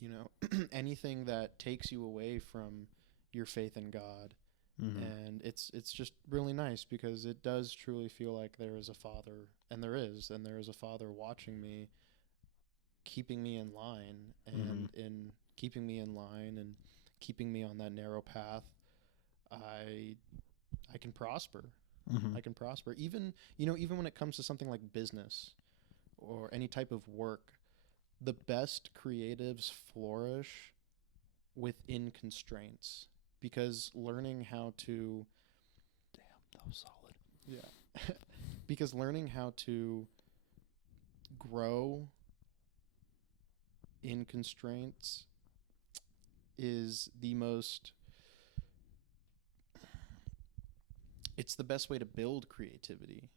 You know, anything that takes you away from your faith in God. Mm-hmm. And it's just really nice, because it does truly feel like there is a father, and there is a father watching me, keeping me in line, and in keeping me in line and keeping me on that narrow path, I can prosper. I can prosper. Even when it comes to something like business or any type of work, the best creatives flourish within constraints. Because learning how to... Damn, that was solid. Yeah. Because learning how to grow in constraints is it's the best way to build creativity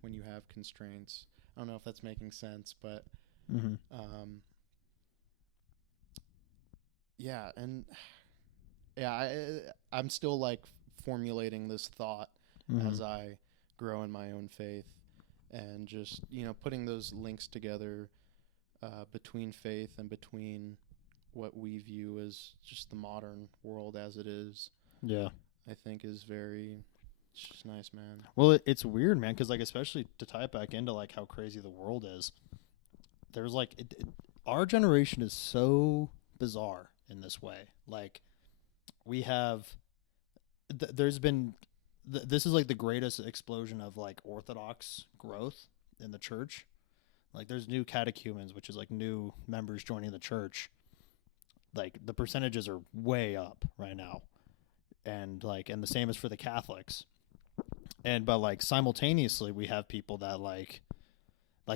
when you have constraints. I don't know if that's making sense, but yeah, and... Yeah, I'm still like formulating this thought as I grow in my own faith, and just, putting those links together between faith and between what we view as just the modern world as it is. Yeah. I think is it's just nice, man. Well, it's weird, man, because like, especially to tie it back into like how crazy the world is, there's like, our generation is so bizarre in this way. Like, we have, there's been, this is like the greatest explosion of like Orthodox growth in the church. Like, there's new catechumens, which is like new members joining the church. Like, the percentages are way up right now. And like, and the same is for the Catholics. But like simultaneously, we have people that like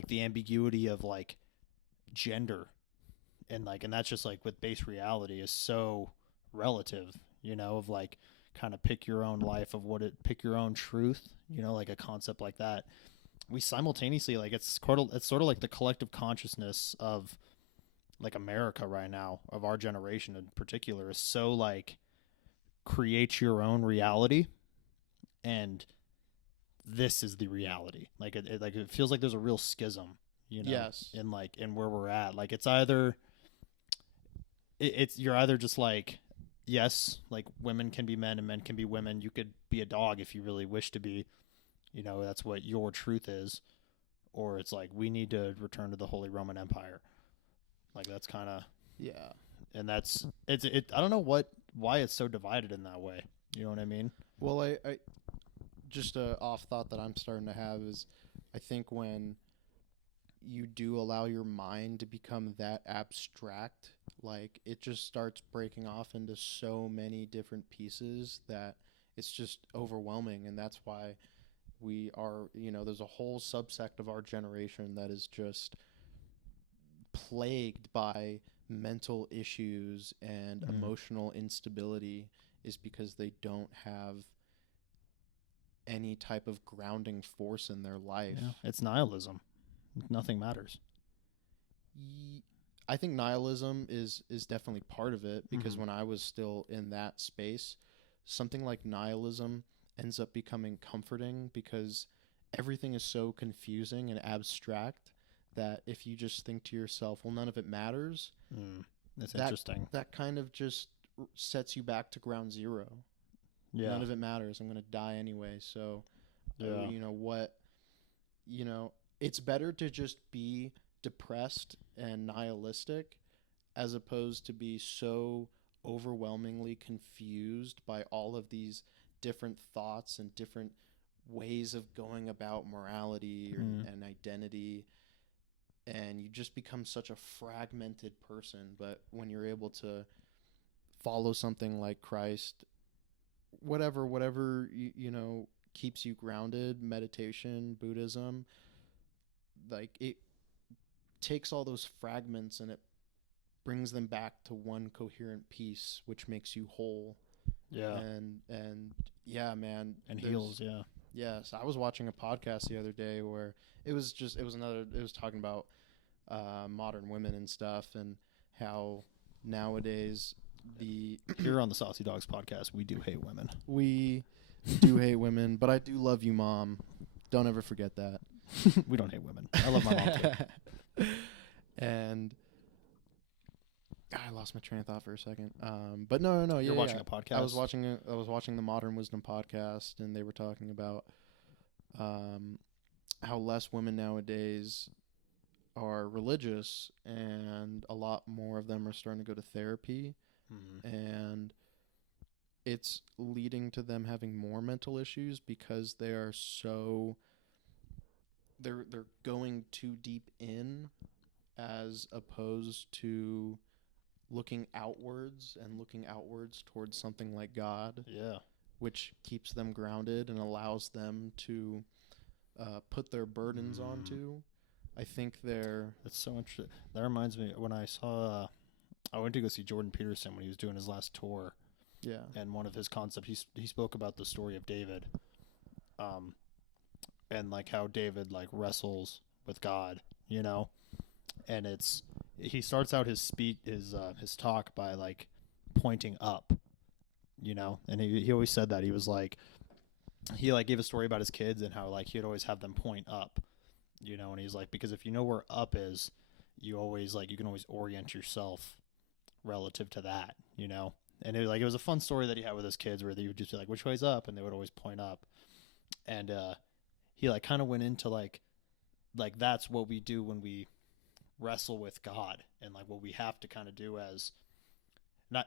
the ambiguity of like gender, and that's just like with base reality is so relative, of like kind of pick your own life, pick your own truth, like a concept like that. We simultaneously, like, it's sort of like the collective consciousness of like America right now, of our generation in particular, is so like create your own reality, and this is the reality. Like it feels like there's a real schism, Yes. in where we're at. Like it's either you're either just like, yes, like women can be men and men can be women. You could be a dog if you really wish to be, that's what your truth is. Or it's like, we need to return to the Holy Roman Empire. Like that's kind of, Yeah. and that's, I don't know why it's so divided in that way. You know what I mean? Well, I just a off thought that I'm starting to have is, I think when you do allow your mind to become that abstract, like it just starts breaking off into so many different pieces that it's just overwhelming. And that's why we are, there's a whole subsect of our generation that is just plagued by mental issues and emotional instability, is because they don't have any type of grounding force in their life. Yeah, it's nihilism. Nothing matters. I think nihilism is definitely part of it, because when I was still in that space, something like nihilism ends up becoming comforting, because everything is so confusing and abstract that if you just think to yourself, well, none of it matters, that's interesting. That kind of just sets you back to ground zero. Yeah. None of it matters. I'm going to die anyway. So, it's better to just be depressed and nihilistic, as opposed to be so overwhelmingly confused by all of these different thoughts and different ways of going about morality and identity. And you just become such a fragmented person. But when you're able to follow something like Christ, whatever keeps you grounded, meditation, Buddhism, like it takes all those fragments and it brings them back to one coherent piece, which makes you whole. Yeah. And yeah, man. And heals. Yeah. Yes. I was watching a podcast the other day where it was talking about modern women and stuff, and how nowadays here on the Saucy Dawgs podcast, we do hate women. We do hate women, but I do love you, Mom. Don't ever forget that. We don't hate women. I love my mom too. And I lost my train of thought for a second. But no. You're watching a podcast. I was watching the Modern Wisdom podcast, and they were talking about how less women nowadays are religious, and a lot more of them are starting to go to therapy, and it's leading to them having more mental issues, because they are they're going too deep in, as opposed to looking outwards towards something like God. Yeah. Which keeps them grounded and allows them to put their burdens onto. I think that's so interesting. That reminds me, when I saw I went to go see Jordan Peterson when he was doing his last tour. Yeah. And one of his concepts, he spoke about the story of David, and like how David like wrestles with God, and he starts out his speech, his talk by like pointing up, and he always said that. He was like, he like gave a story about his kids and how like he'd always have them point up, and he's like, because if you know where up is, you can always orient yourself relative to that, And it was a fun story that he had with his kids, where they would just be like, which way's up? And they would always point up. And he like kind of went into like that's what we do when we wrestle with God, and like what we have to kind of do as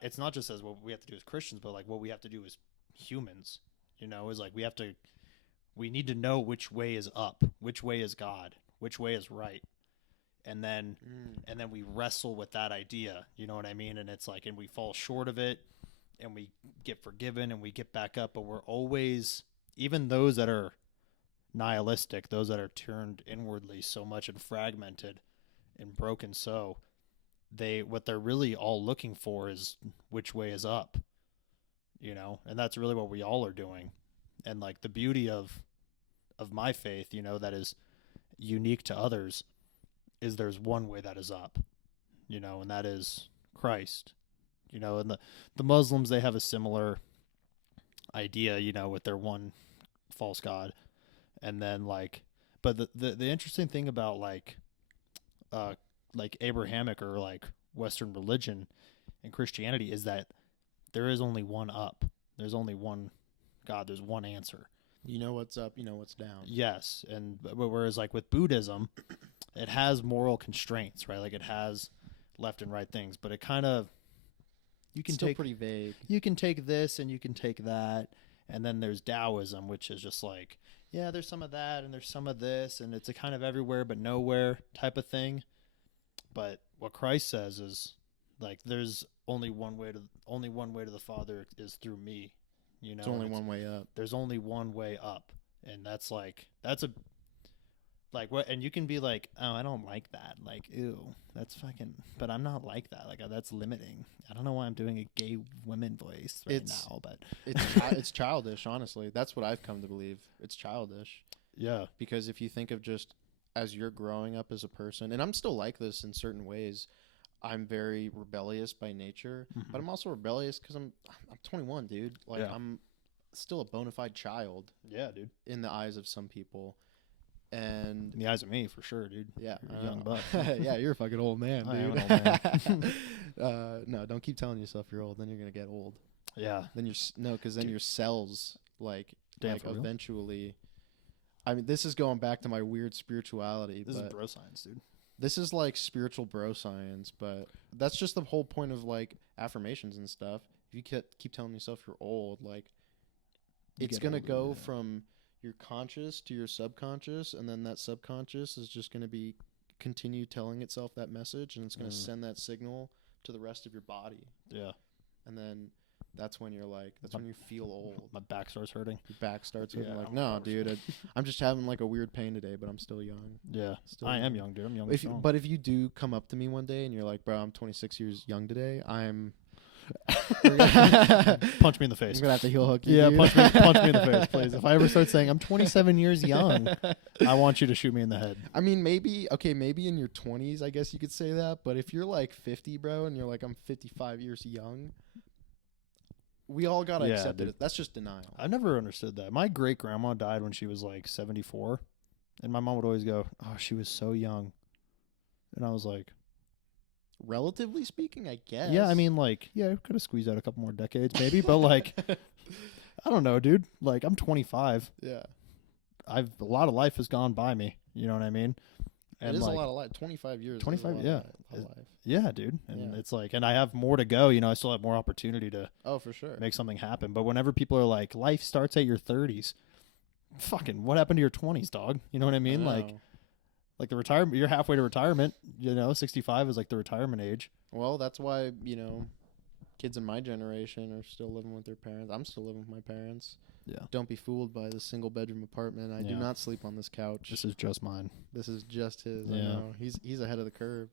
it's not just as what we have to do as Christians, but like what we have to do as humans, is like we need to know which way is up, which way is God, which way is right. And then we wrestle with that idea, you know what I mean? And it's like, and we fall short of it, and we get forgiven, and we get back up. But we're always, even those that are nihilistic, those that are turned inwardly so much and fragmented and broken, so what they're really all looking for is which way is up, and that's really what we all are doing. And like the beauty of my faith, that is unique to others, is there's one way that is up, and that is Christ, and the Muslims, they have a similar idea, with their one false god, and then like, but the interesting thing about like Abrahamic or like Western religion and Christianity is that there is only one up. There's only one God. There's one answer. You know what's up. You know what's down. Yes, and whereas like with Buddhism, it has moral constraints, right? Like it has left and right things, but it kind of It's still pretty vague. You can take this and you can take that, and then there's Taoism, which is just like, yeah, there's some of that and there's some of this, and it's a kind of everywhere but nowhere type of thing. But what Christ says is like there's only one way to the Father is through me. You know, It's only one way up. There's only one way up, and that's a like what, and you can be like, oh, I don't like that, like, ew, that's fucking, but I'm not like that, like that's limiting. I don't know why I'm doing a gay women voice now, but it's childish. Honestly, that's what I've come to believe. It's childish. Yeah, because if you think of just as you're growing up as a person, and I'm still like this in certain ways. I'm very rebellious by nature, but I'm also rebellious because I'm 21, dude. Like I'm still a bona fide child. Yeah, dude. In the eyes of some people, and in the eyes of me for sure, dude. Yeah, young buck. Yeah, you're a fucking old man, dude. I am an old man. No, don't keep telling yourself you're old. Then you're gonna get old. Yeah. Then because then your cells eventually. I mean, this is going back to my weird spirituality. This is bro science, dude. This is like spiritual bro science, but that's just the whole point of like affirmations and stuff. If you keep telling yourself you're old, like it's going to go from your conscious to your subconscious, and then that subconscious is just going to continue telling itself that message, and it's going to send that signal to the rest of your body. Yeah. And then that's when when you feel old. My back starts hurting. Your back starts hurting. Like, no, dude, I'm just having like a weird pain today, but I'm still young. Yeah, I am young, dude. I'm young. But if you do come up to me one day and you're like, bro, I'm 26 years young today, I'm punch me in the face. I'm gonna have to heel hook you. Yeah, dude. punch me in the face, please. If I ever start saying I'm 27 years young, I want you to shoot me in the head. I mean, maybe in your 20s, I guess you could say that. But if you're like 50, bro, and you're like, I'm 55 years young, we all gotta accept it. That's just denial. I've never understood that. My great grandma died when she was like 74, and my mom would always go, "Oh, she was so young," and I was like, relatively speaking, I guess. Yeah, I mean, like, yeah, I could have squeezed out a couple more decades, maybe, but like, I don't know, dude. Like, I'm 25. Yeah, a lot of life has gone by me. You know what I mean? And it is like, a lot of life. 25 years. 25, yeah. Of life. Yeah, dude. And it's like, and I have more to go. You know, I still have more opportunity to. Oh, for sure. Make something happen. But whenever people are like, life starts at your 30s, fucking, what happened to your 20s, dog? You know what I mean? Like the retirement, you're halfway to retirement. You know, 65 is like the retirement age. Well, that's why, you know, kids in my generation are still living with their parents. I'm still living with my parents. Yeah. Don't be fooled by the single bedroom apartment. I do not sleep on this couch. This is just mine. This is just his. Yeah. I know. He's ahead of the curve.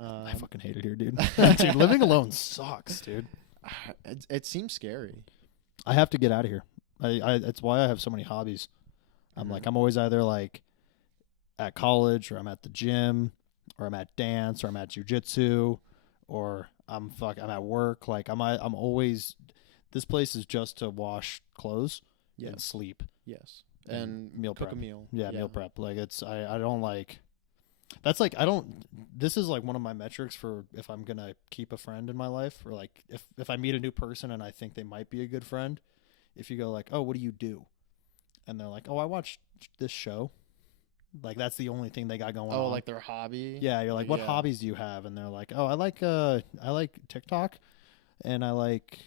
I fucking hate it here, dude. Dude, living alone sucks, dude. It seems scary. I have to get out of here. That's why I have so many hobbies. I'm like, I'm always either like at college, or I'm at the gym, or I'm at dance, or I'm at jujitsu, or I'm at work. Like I'm always. This place is just to wash clothes and sleep. Yes, and meal cook prep. a meal. Yeah, meal prep. Like I don't like. That's like This is like one of my metrics for if I'm gonna keep a friend in my life, or like if I meet a new person and I think they might be a good friend. If you go like, oh, what do you do? And they're like, oh, I watch this show. Like that's the only thing they got going on. Oh, like their hobby. Yeah, you're like, what hobbies do you have? And they're like, oh, I like TikTok, and I like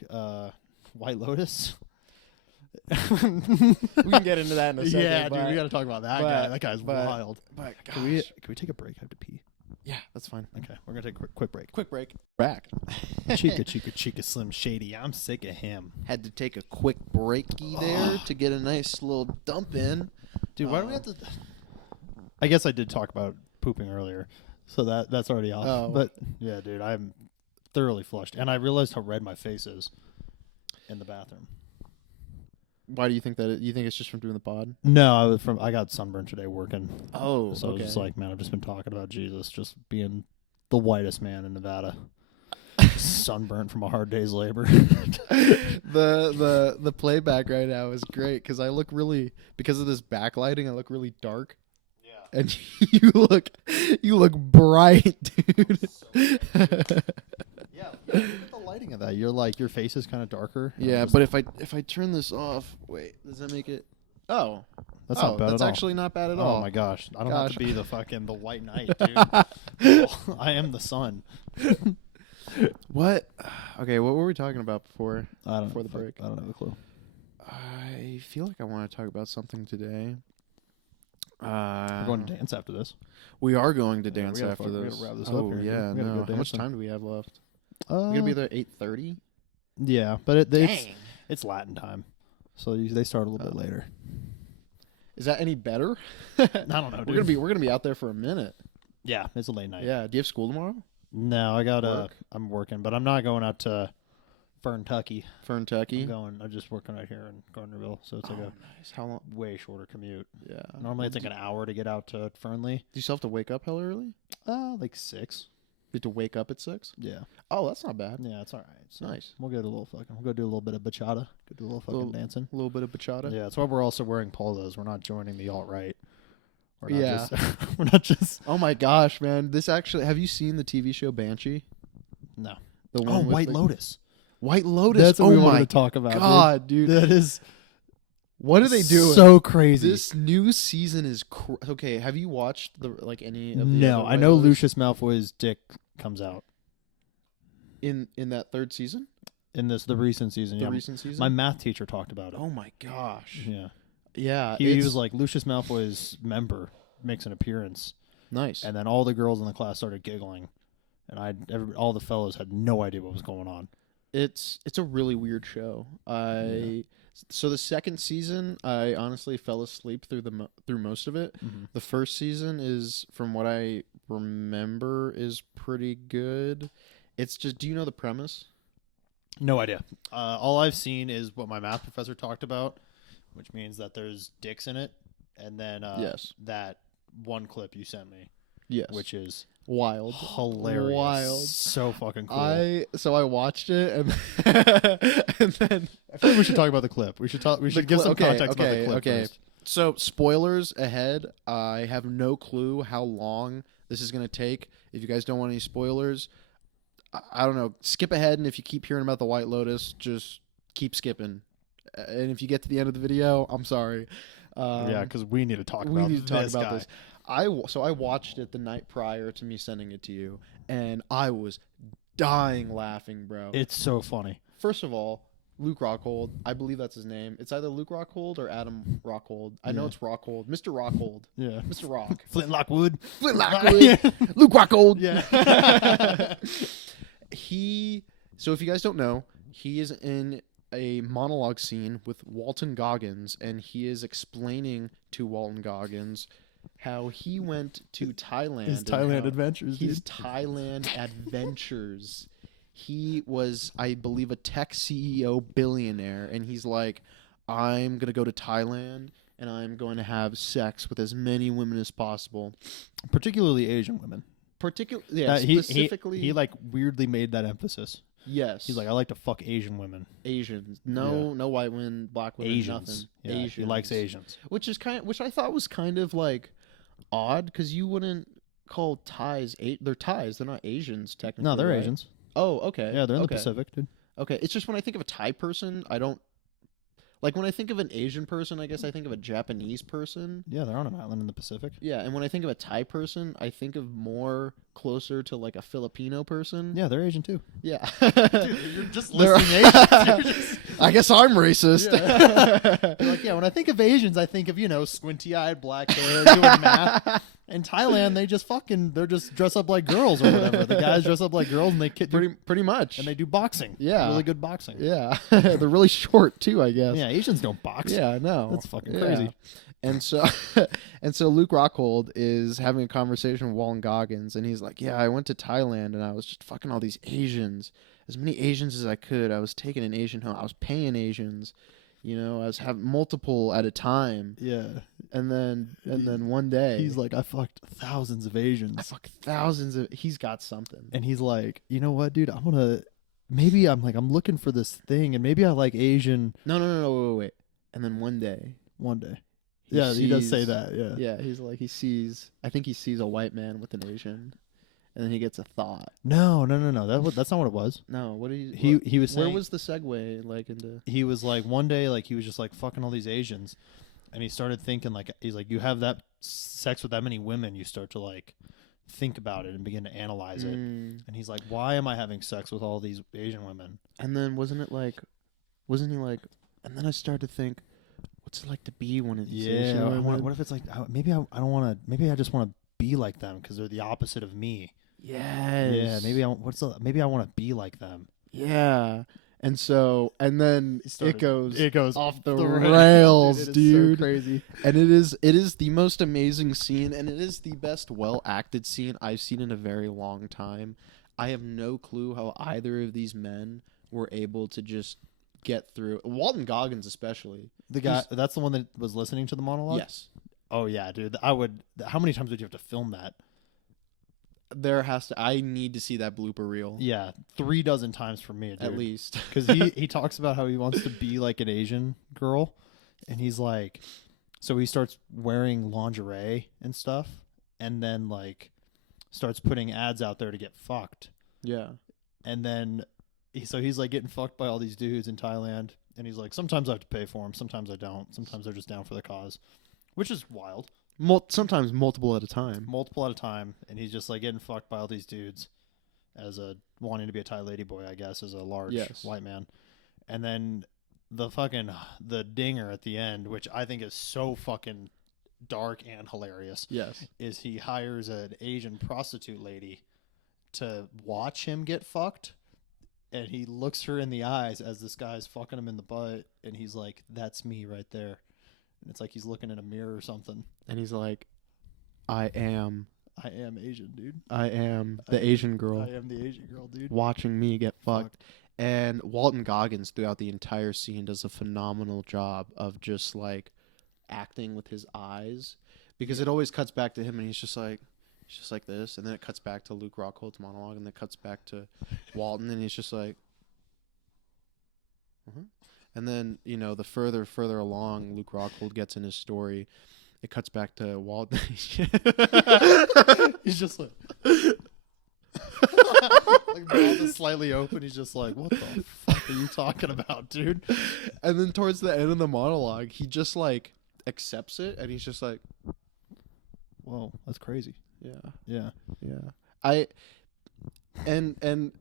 White Lotus. We can get into that in a second. Yeah, dude, we got to talk about that guy. That guy's wild. But gosh. Can we take a break? I have to pee. Yeah, that's fine. Okay, we're gonna take a quick break. Quick break. Back. Chica, Slim Shady. I'm sick of him. Had to take a quick breaky there to get a nice little dump in. Dude, why do we have to? I guess I did talk about pooping earlier, so that's already off. Oh. But yeah, dude, I'm thoroughly flushed, and I realized how red my face is in the bathroom. Why do you think that? You think it's just from doing the pod? No, I got sunburned today working. Oh, so I was just like, man, I've just been talking about Jesus, just being the whitest man in Nevada. Sunburnt from a hard day's labor. The playback right now is great because I look really, because of this backlighting, I look really dark. Yeah. And you look bright, dude. Yeah, look at the lighting of that. You're like, your face is kind of darker. Yeah, but if I turn this off, wait, does that make it? Oh, that's not bad at all. That's actually not bad at all. Oh my gosh, I don't have to be the white knight, dude. I am the sun. What? Okay, what were we talking about before? I don't before the break. I don't have a clue. I feel like I want to talk about something today. We're going to dance after this. We are going to dance after this. We gotta wrap this oh up here. yeah, We gotta no. go How much dancing. time do we have left? We're gonna be there at 8:30. Yeah, but it's Latin time, so they start a little bit later. Is that any better? I don't know. We're gonna be out there for a minute. Yeah, it's a late night. Yeah. Do you have school tomorrow? No, I got Work? I'm working, but I'm not going out to Ferntucky. Ferntucky. I'm just working right here in Gardnerville, so it's like a nice. How long? way shorter commute. Yeah. Normally it's like an hour to get out to Fernley. Do you still have to wake up hell early? Like 6. You have to wake up at 6? Yeah. Oh, that's not bad. Yeah, it's all right. So Nice. We'll go do a little bit of bachata. Go do a little fucking dancing. A little bit of bachata. Yeah, that's why we're also wearing polos. We're not joining the alt-right. Yeah. We're not just. Oh my gosh, man! This actually. Have you seen the TV show Banshee? No. The one with White Lotus. White Lotus. That's what oh we my wanted to talk about. God, dude. That is. What are they doing? So crazy. This new season is okay. Have you watched any of the No, other I White know Lotus? Lucius Malfoy's dick comes out in that third season. in the recent season. The recent season. My math teacher talked about it. Oh my gosh. Yeah. Yeah. He was like, Lucius Malfoy's member makes an appearance, nice. and then all the girls in the class started giggling, and all the fellows had no idea what was going on. It's a really weird show. So the second season, I honestly fell asleep through through most of it. Mm-hmm. The first season is, from what I remember, is pretty good. It's just, do you know the premise? No idea. All I've seen is what my math professor talked about, which means that there's dicks in it, and then Yes. that one clip you sent me, Yes. which is wild. hilarious, Wild. so fucking cool. I watched it and and then I feel like we should talk about the clip. We should give some context about the clip first. So, spoilers ahead. I have no clue how long this is going to take. If you guys don't want any spoilers, I don't know. Skip ahead, and if you keep hearing about the White Lotus, just keep skipping. And if you get to the end of the video, I'm sorry. Yeah, because we need to talk about this guy. So I watched it the night prior to me sending it to you, and I was dying laughing, bro. It's so funny. First of all, Luke Rockhold, I believe that's his name. It's either Luke Rockhold or Adam Rockhold. I know it's Rockhold. Mr. Rockhold. Yeah. Mr. Rock. Flint Lockwood. Luke Rockhold. Yeah. So if you guys don't know, he is in a monologue scene with Walton Goggins, and he is explaining to Walton Goggins how he went to Thailand. His Thailand adventures. His Thailand adventures. He was, I believe, a tech CEO billionaire, and he's like, I'm going to go to Thailand, and I'm going to have sex with as many women as possible. Particularly Asian women. Specifically. He like weirdly made that emphasis. Yes. He's like, I like to fuck Asian women. Asians. No white women, black women, Asians. nothing. Yeah, Asians. he likes Asians. Which I thought was kind of like odd, because you wouldn't call Thais, they're Thais, they're not Asians technically. No, they're right? Asians. Oh, okay. Yeah, they're in the Pacific, dude. Okay, it's just when I think of a Thai person, I don't... Like, when I think of an Asian person, I guess I think of a Japanese person. Yeah, they're on an island in the Pacific. Yeah, and when I think of a Thai person, I think of more closer to, like, a Filipino person. Yeah, they're Asian, too. Yeah. Dude, you're just listing Asians. I guess I'm racist. Yeah. You're like, yeah, when I think of Asians, I think of, squinty-eyed, black hair, doing math. In Thailand, they're just dress up like girls or whatever. The guys dress up like girls, and they pretty much. And they do boxing. Yeah. Really good boxing. Yeah. They're really short, too, I guess. Yeah, Asians don't box. Yeah, I know. That's fucking crazy. And so Luke Rockhold is having a conversation with Walton Goggins, and he's like, yeah, I went to Thailand, and I was just fucking all these Asians. As many Asians as I could. I was taking an Asian home. I was paying Asians. I was having multiple at a time. Yeah. And then one day He's like, I fucked thousands of Asians. I fuck thousands of. He's got something. And he's like, you know what, dude? Maybe I'm looking for this thing, and maybe I like Asian. No, wait. And then one day. He does say that. Yeah. Yeah, he's like, I think he sees a white man with an Asian, and then he gets a thought. No. That's not what it was. No, what did He was saying, where was the segue like into? he was like, one day, like, he was just like fucking all these Asians, and he started thinking, like, he's like, you have that sex with that many women, you start to like think about it and begin to analyze it. And he's like, why am I having sex with all these Asian women? And then wasn't he like, and then I started to think, what's it like to be one of these Asian women? What if it's like, maybe I don't want to, maybe I just want to be like them because they're the opposite of me. Yes. Yeah, maybe I want to be like them. Yeah. And then it goes off the rails, dude. So crazy. And it is the most amazing scene, and it is the best well-acted scene I've seen in a very long time. I have no clue how either of these men were able to just get through. Walton Goggins especially. The guy, that's the one that was listening to the monologue? Yes. Oh, yeah, dude. How many times would you have to film that? I need to see that blooper reel. Yeah, 3 dozen times for me, dude. At least. Because he talks about how he wants to be like an Asian girl, and he's like, so he starts wearing lingerie and stuff, and then like starts putting ads out there to get fucked. Yeah. And then he's like getting fucked by all these dudes in Thailand, and he's like, sometimes I have to pay for them, sometimes I don't, sometimes they're just down for the cause, which is wild. Sometimes multiple at a time. And he's just like getting fucked by all these dudes as wanting to be a Thai lady boy, I guess, as a large white man. And then the dinger at the end, which I think is so fucking dark and hilarious. Yes. Is he hires an Asian prostitute lady to watch him get fucked, and he looks her in the eyes as this guy's fucking him in the butt, and he's like, that's me right there. And it's like he's looking in a mirror or something. And he's like, I am Asian, dude. I am the Asian girl. I am the Asian girl, dude. Watching me get fucked. And Walton Goggins throughout the entire scene does a phenomenal job of just like acting with his eyes, because it always cuts back to him and he's just like this, and then it cuts back to Luke Rockhold's monologue, and then it cuts back to Walton, and he's just like, And then, the further along Luke Rockhold gets in his story, it cuts back to Walt. He's just like the mouth is slightly open. He's just like, what the fuck are you talking about, dude? And then towards the end of the monologue, he just like accepts it, and he's just like, whoa, that's crazy. Yeah. And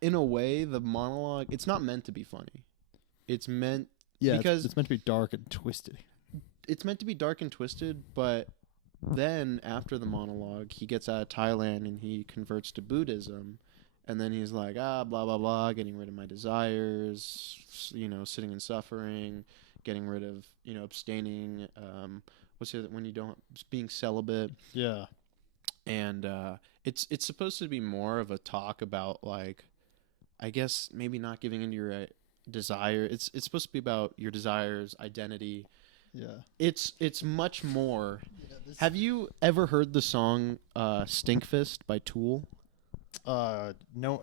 in a way, the monologue, it's not meant to be funny. It's meant because it's meant to be dark and twisted. It's meant to be dark and twisted, but then after the monologue, he gets out of Thailand and he converts to Buddhism, and then he's like, blah blah blah, getting rid of my desires, sitting and suffering, getting rid of, abstaining, what's it when you don't, being celibate. Yeah. And it's supposed to be more of a talk about, like, I guess maybe not giving into your desire. It's supposed to be about your desires, identity. Yeah. It's much more. Have you ever heard the song Stinkfist by Tool? No.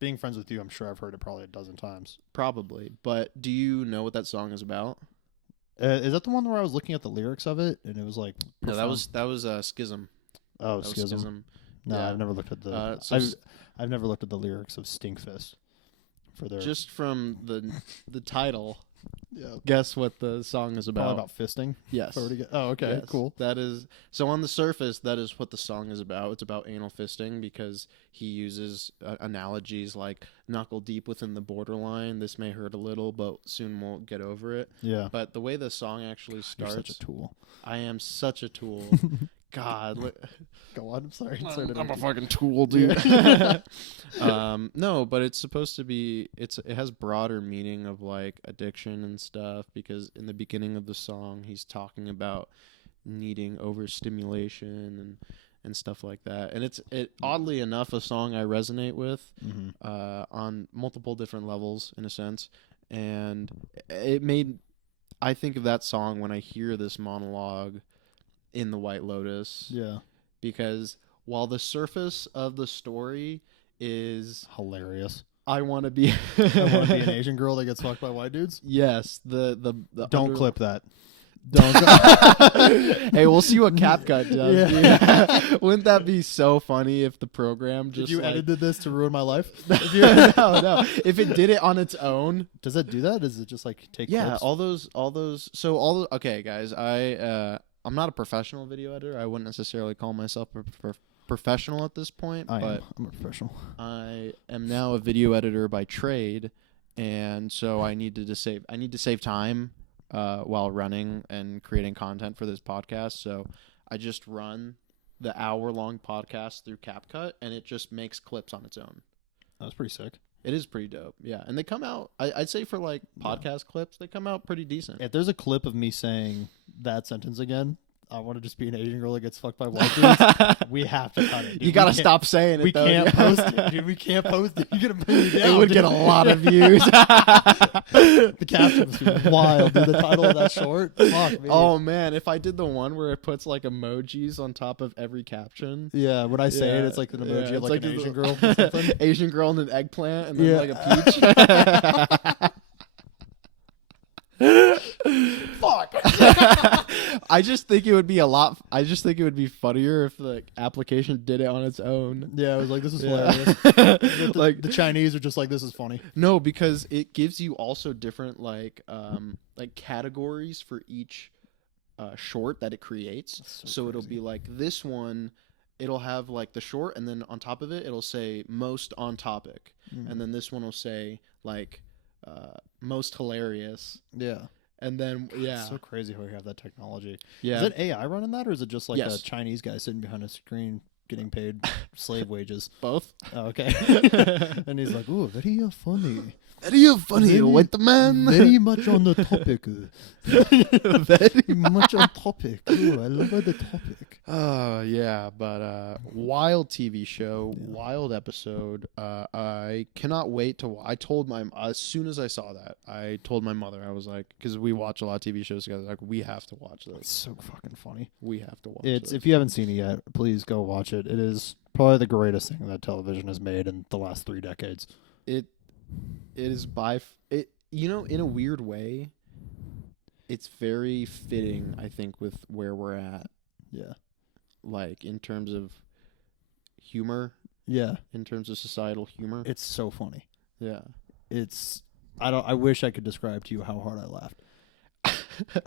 Being friends with you, I'm sure I've heard it probably a dozen times. Probably. But do you know what that song is about? Is that the one where I was looking at the lyrics of it and it was like No, that was Schism. Oh, Schism. No, yeah. I've never looked at the I've never looked at the lyrics of Stinkfist. Just from the title. Yeah. Guess what the song is about? Probably about fisting. Yes. Oh, okay. Yes. Cool. That is so on the surface. That is what the song is about. It's about anal fisting because he uses analogies like knuckle deep within the borderline. This may hurt a little, but soon we'll get over it. Yeah. But the way the song actually starts, you're such a tool. I am such a tool. God, go on. I'm sorry. I'm a fucking tool, dude. No, but it's supposed to be. It has broader meaning of like addiction and stuff, because in the beginning of the song, he's talking about needing overstimulation and stuff like that. And it's oddly enough a song I resonate with on multiple different levels in a sense. And it made I think of that song when I hear this monologue in the White Lotus. Yeah. Because while the surface of the story is Hilarious. I want to be I want to be an Asian girl that gets fucked by white dudes. Yes, the Don't clip that. Don't. Hey, we'll see what CapCut does. Yeah. Wouldn't that be so funny if the program just Did you edited this to ruin my life? no. If it did it on its own, does it do that? Does it just like take? Yeah, clips? all those. Okay, guys, I'm not a professional video editor. I wouldn't necessarily call myself a professional at this point, I'm but a professional. I am now a video editor by trade, and so I need to save time while running and creating content for this podcast. So I just run the hour-long podcast through CapCut, and it just makes clips on its own. That's pretty sick. It is pretty dope, yeah. And they come out, I'd say for like podcast clips, they come out pretty decent. If there's a clip of me saying that sentence again, I want to just be an Asian girl that gets fucked by white dudes. We have to cut it. Dude. You gotta stop saying it. We though. can't post it, dude. We can't post it. You're gonna put me down. It would dude. get a lot of views. The caption was wild, dude. The title of that short. Fuck me. Oh man, if I did the one where it puts like emojis on top of every caption. Yeah, when I say it, it's like an emoji of like an Asian girl or something. Asian girl and an eggplant and then like a peach. Fuck. I just think it would be funnier if the application did it on its own. Yeah, I was like, this is hilarious. Like the Chinese are just like, this is funny. No, because it gives you also different like categories for each short that it creates. So it'll be like this one, it'll have like the short, and then on top of it, it'll say most on topic, and then this one will say like most hilarious. Yeah. And then It's so crazy how we have that technology. Yeah. Is it AI running that, or is it just like Yes. a Chinese guy sitting behind a screen getting paid slave wages? Both. Oh, okay. And he's like, "Ooh, very funny. Very funny, white man. Very much on the topic. Very much on topic. Ooh, I love the topic." Oh yeah, but wild TV show, wild episode. I cannot wait to. I told as soon as I saw that, I told my mother. I was like, because we watch a lot of TV shows together. Like, we have to watch this. It's so fucking funny. We have to watch. It's this. If you haven't seen it yet, please go watch it. It is probably the greatest thing that television has made in the last 3 decades. It is it. You know, in a weird way, it's very fitting. I think with where we're at. Yeah. Like in terms of humor. Yeah. In terms of societal humor. It's so funny. Yeah. I wish I could describe to you how hard I laughed.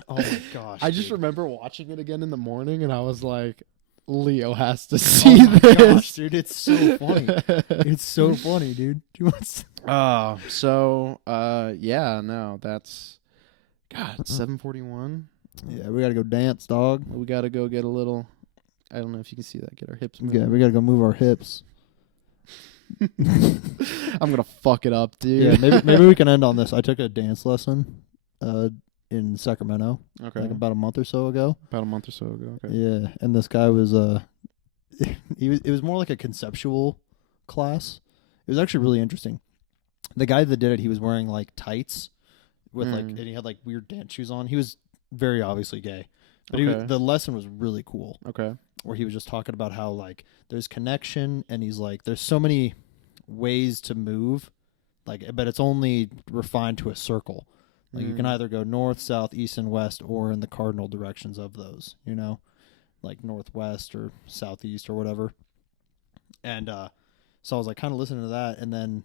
Oh my gosh. I just dude. remember watching it again in the morning and I was like, Leo has to see Oh my this. gosh, dude, it's so funny. It's so funny, dude. Do you want to... That's God, it's 7:41. Yeah, we gotta go dance, dog. We gotta go get a little, I don't know if you can see that, get our hips Yeah, moving. we gotta go move our hips. I'm gonna fuck it up, dude. Yeah, maybe we can end on this. I took a dance lesson in Sacramento Okay. like about a month or so ago. About a month or so ago. Okay. Yeah, and this guy was it was more like a conceptual class. It was actually really interesting. The guy that did it, he was wearing like tights with like, and he had like weird dance shoes on. He was very obviously gay, but Okay. the lesson was really cool. Okay. Where he was just talking about how like there's connection, and he's like, there's so many ways to move, like, but it's only refined to a circle. Like you can either go north, south, east, and west, or in the cardinal directions of those, you know, like northwest or southeast or whatever. And so I was like kind of listening to that, and then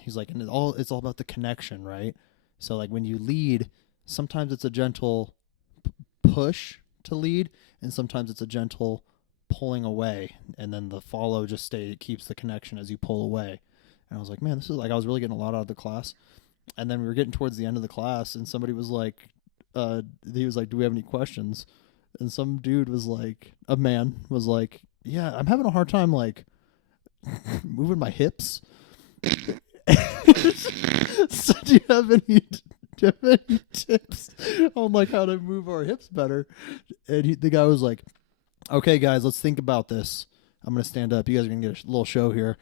he's like, and it's all about the connection, right? So like when you lead, sometimes it's a gentle push to lead, and sometimes it's a gentle pulling away, and then the follow just keeps the connection as you pull away. And I was like, man, this is like, I was really getting a lot out of the class. And then we were getting towards the end of the class, and somebody was like, he was like, do we have any questions? And some dude was like, a man was like, yeah, I'm having a hard time like moving my hips. So do you have any tips on like how to move our hips better? And the guy was like, okay, guys, let's think about this. I'm going to stand up. You guys are going to get a little show here.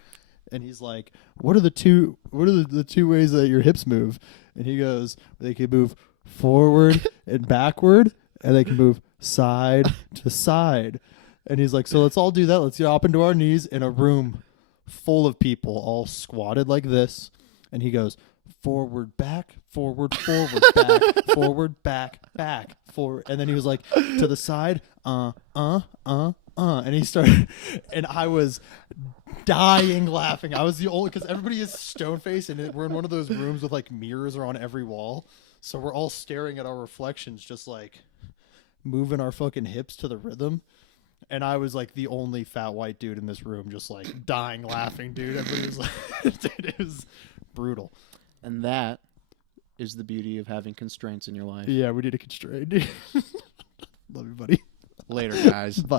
And he's like, what are the two ways that your hips move? And he goes, they can move forward and backward, and they can move side to side. And he's like, so let's all do that. Let's get up into our knees in a room full of people all squatted like this. And he goes, forward, back, forward, back, forward, back, forward. And then he was like, to the side, And he started, and I was dying laughing. I was the only, because everybody is stone faced, and we're in one of those rooms with like mirrors are on every wall. So we're all staring at our reflections, just like moving our fucking hips to the rhythm. And I was like the only fat white dude in this room, just like dying laughing, dude. Everybody was like, dude, it was brutal. And that is the beauty of having constraints in your life. Yeah, we need a constraint. Love you, buddy. Later, guys. Bye.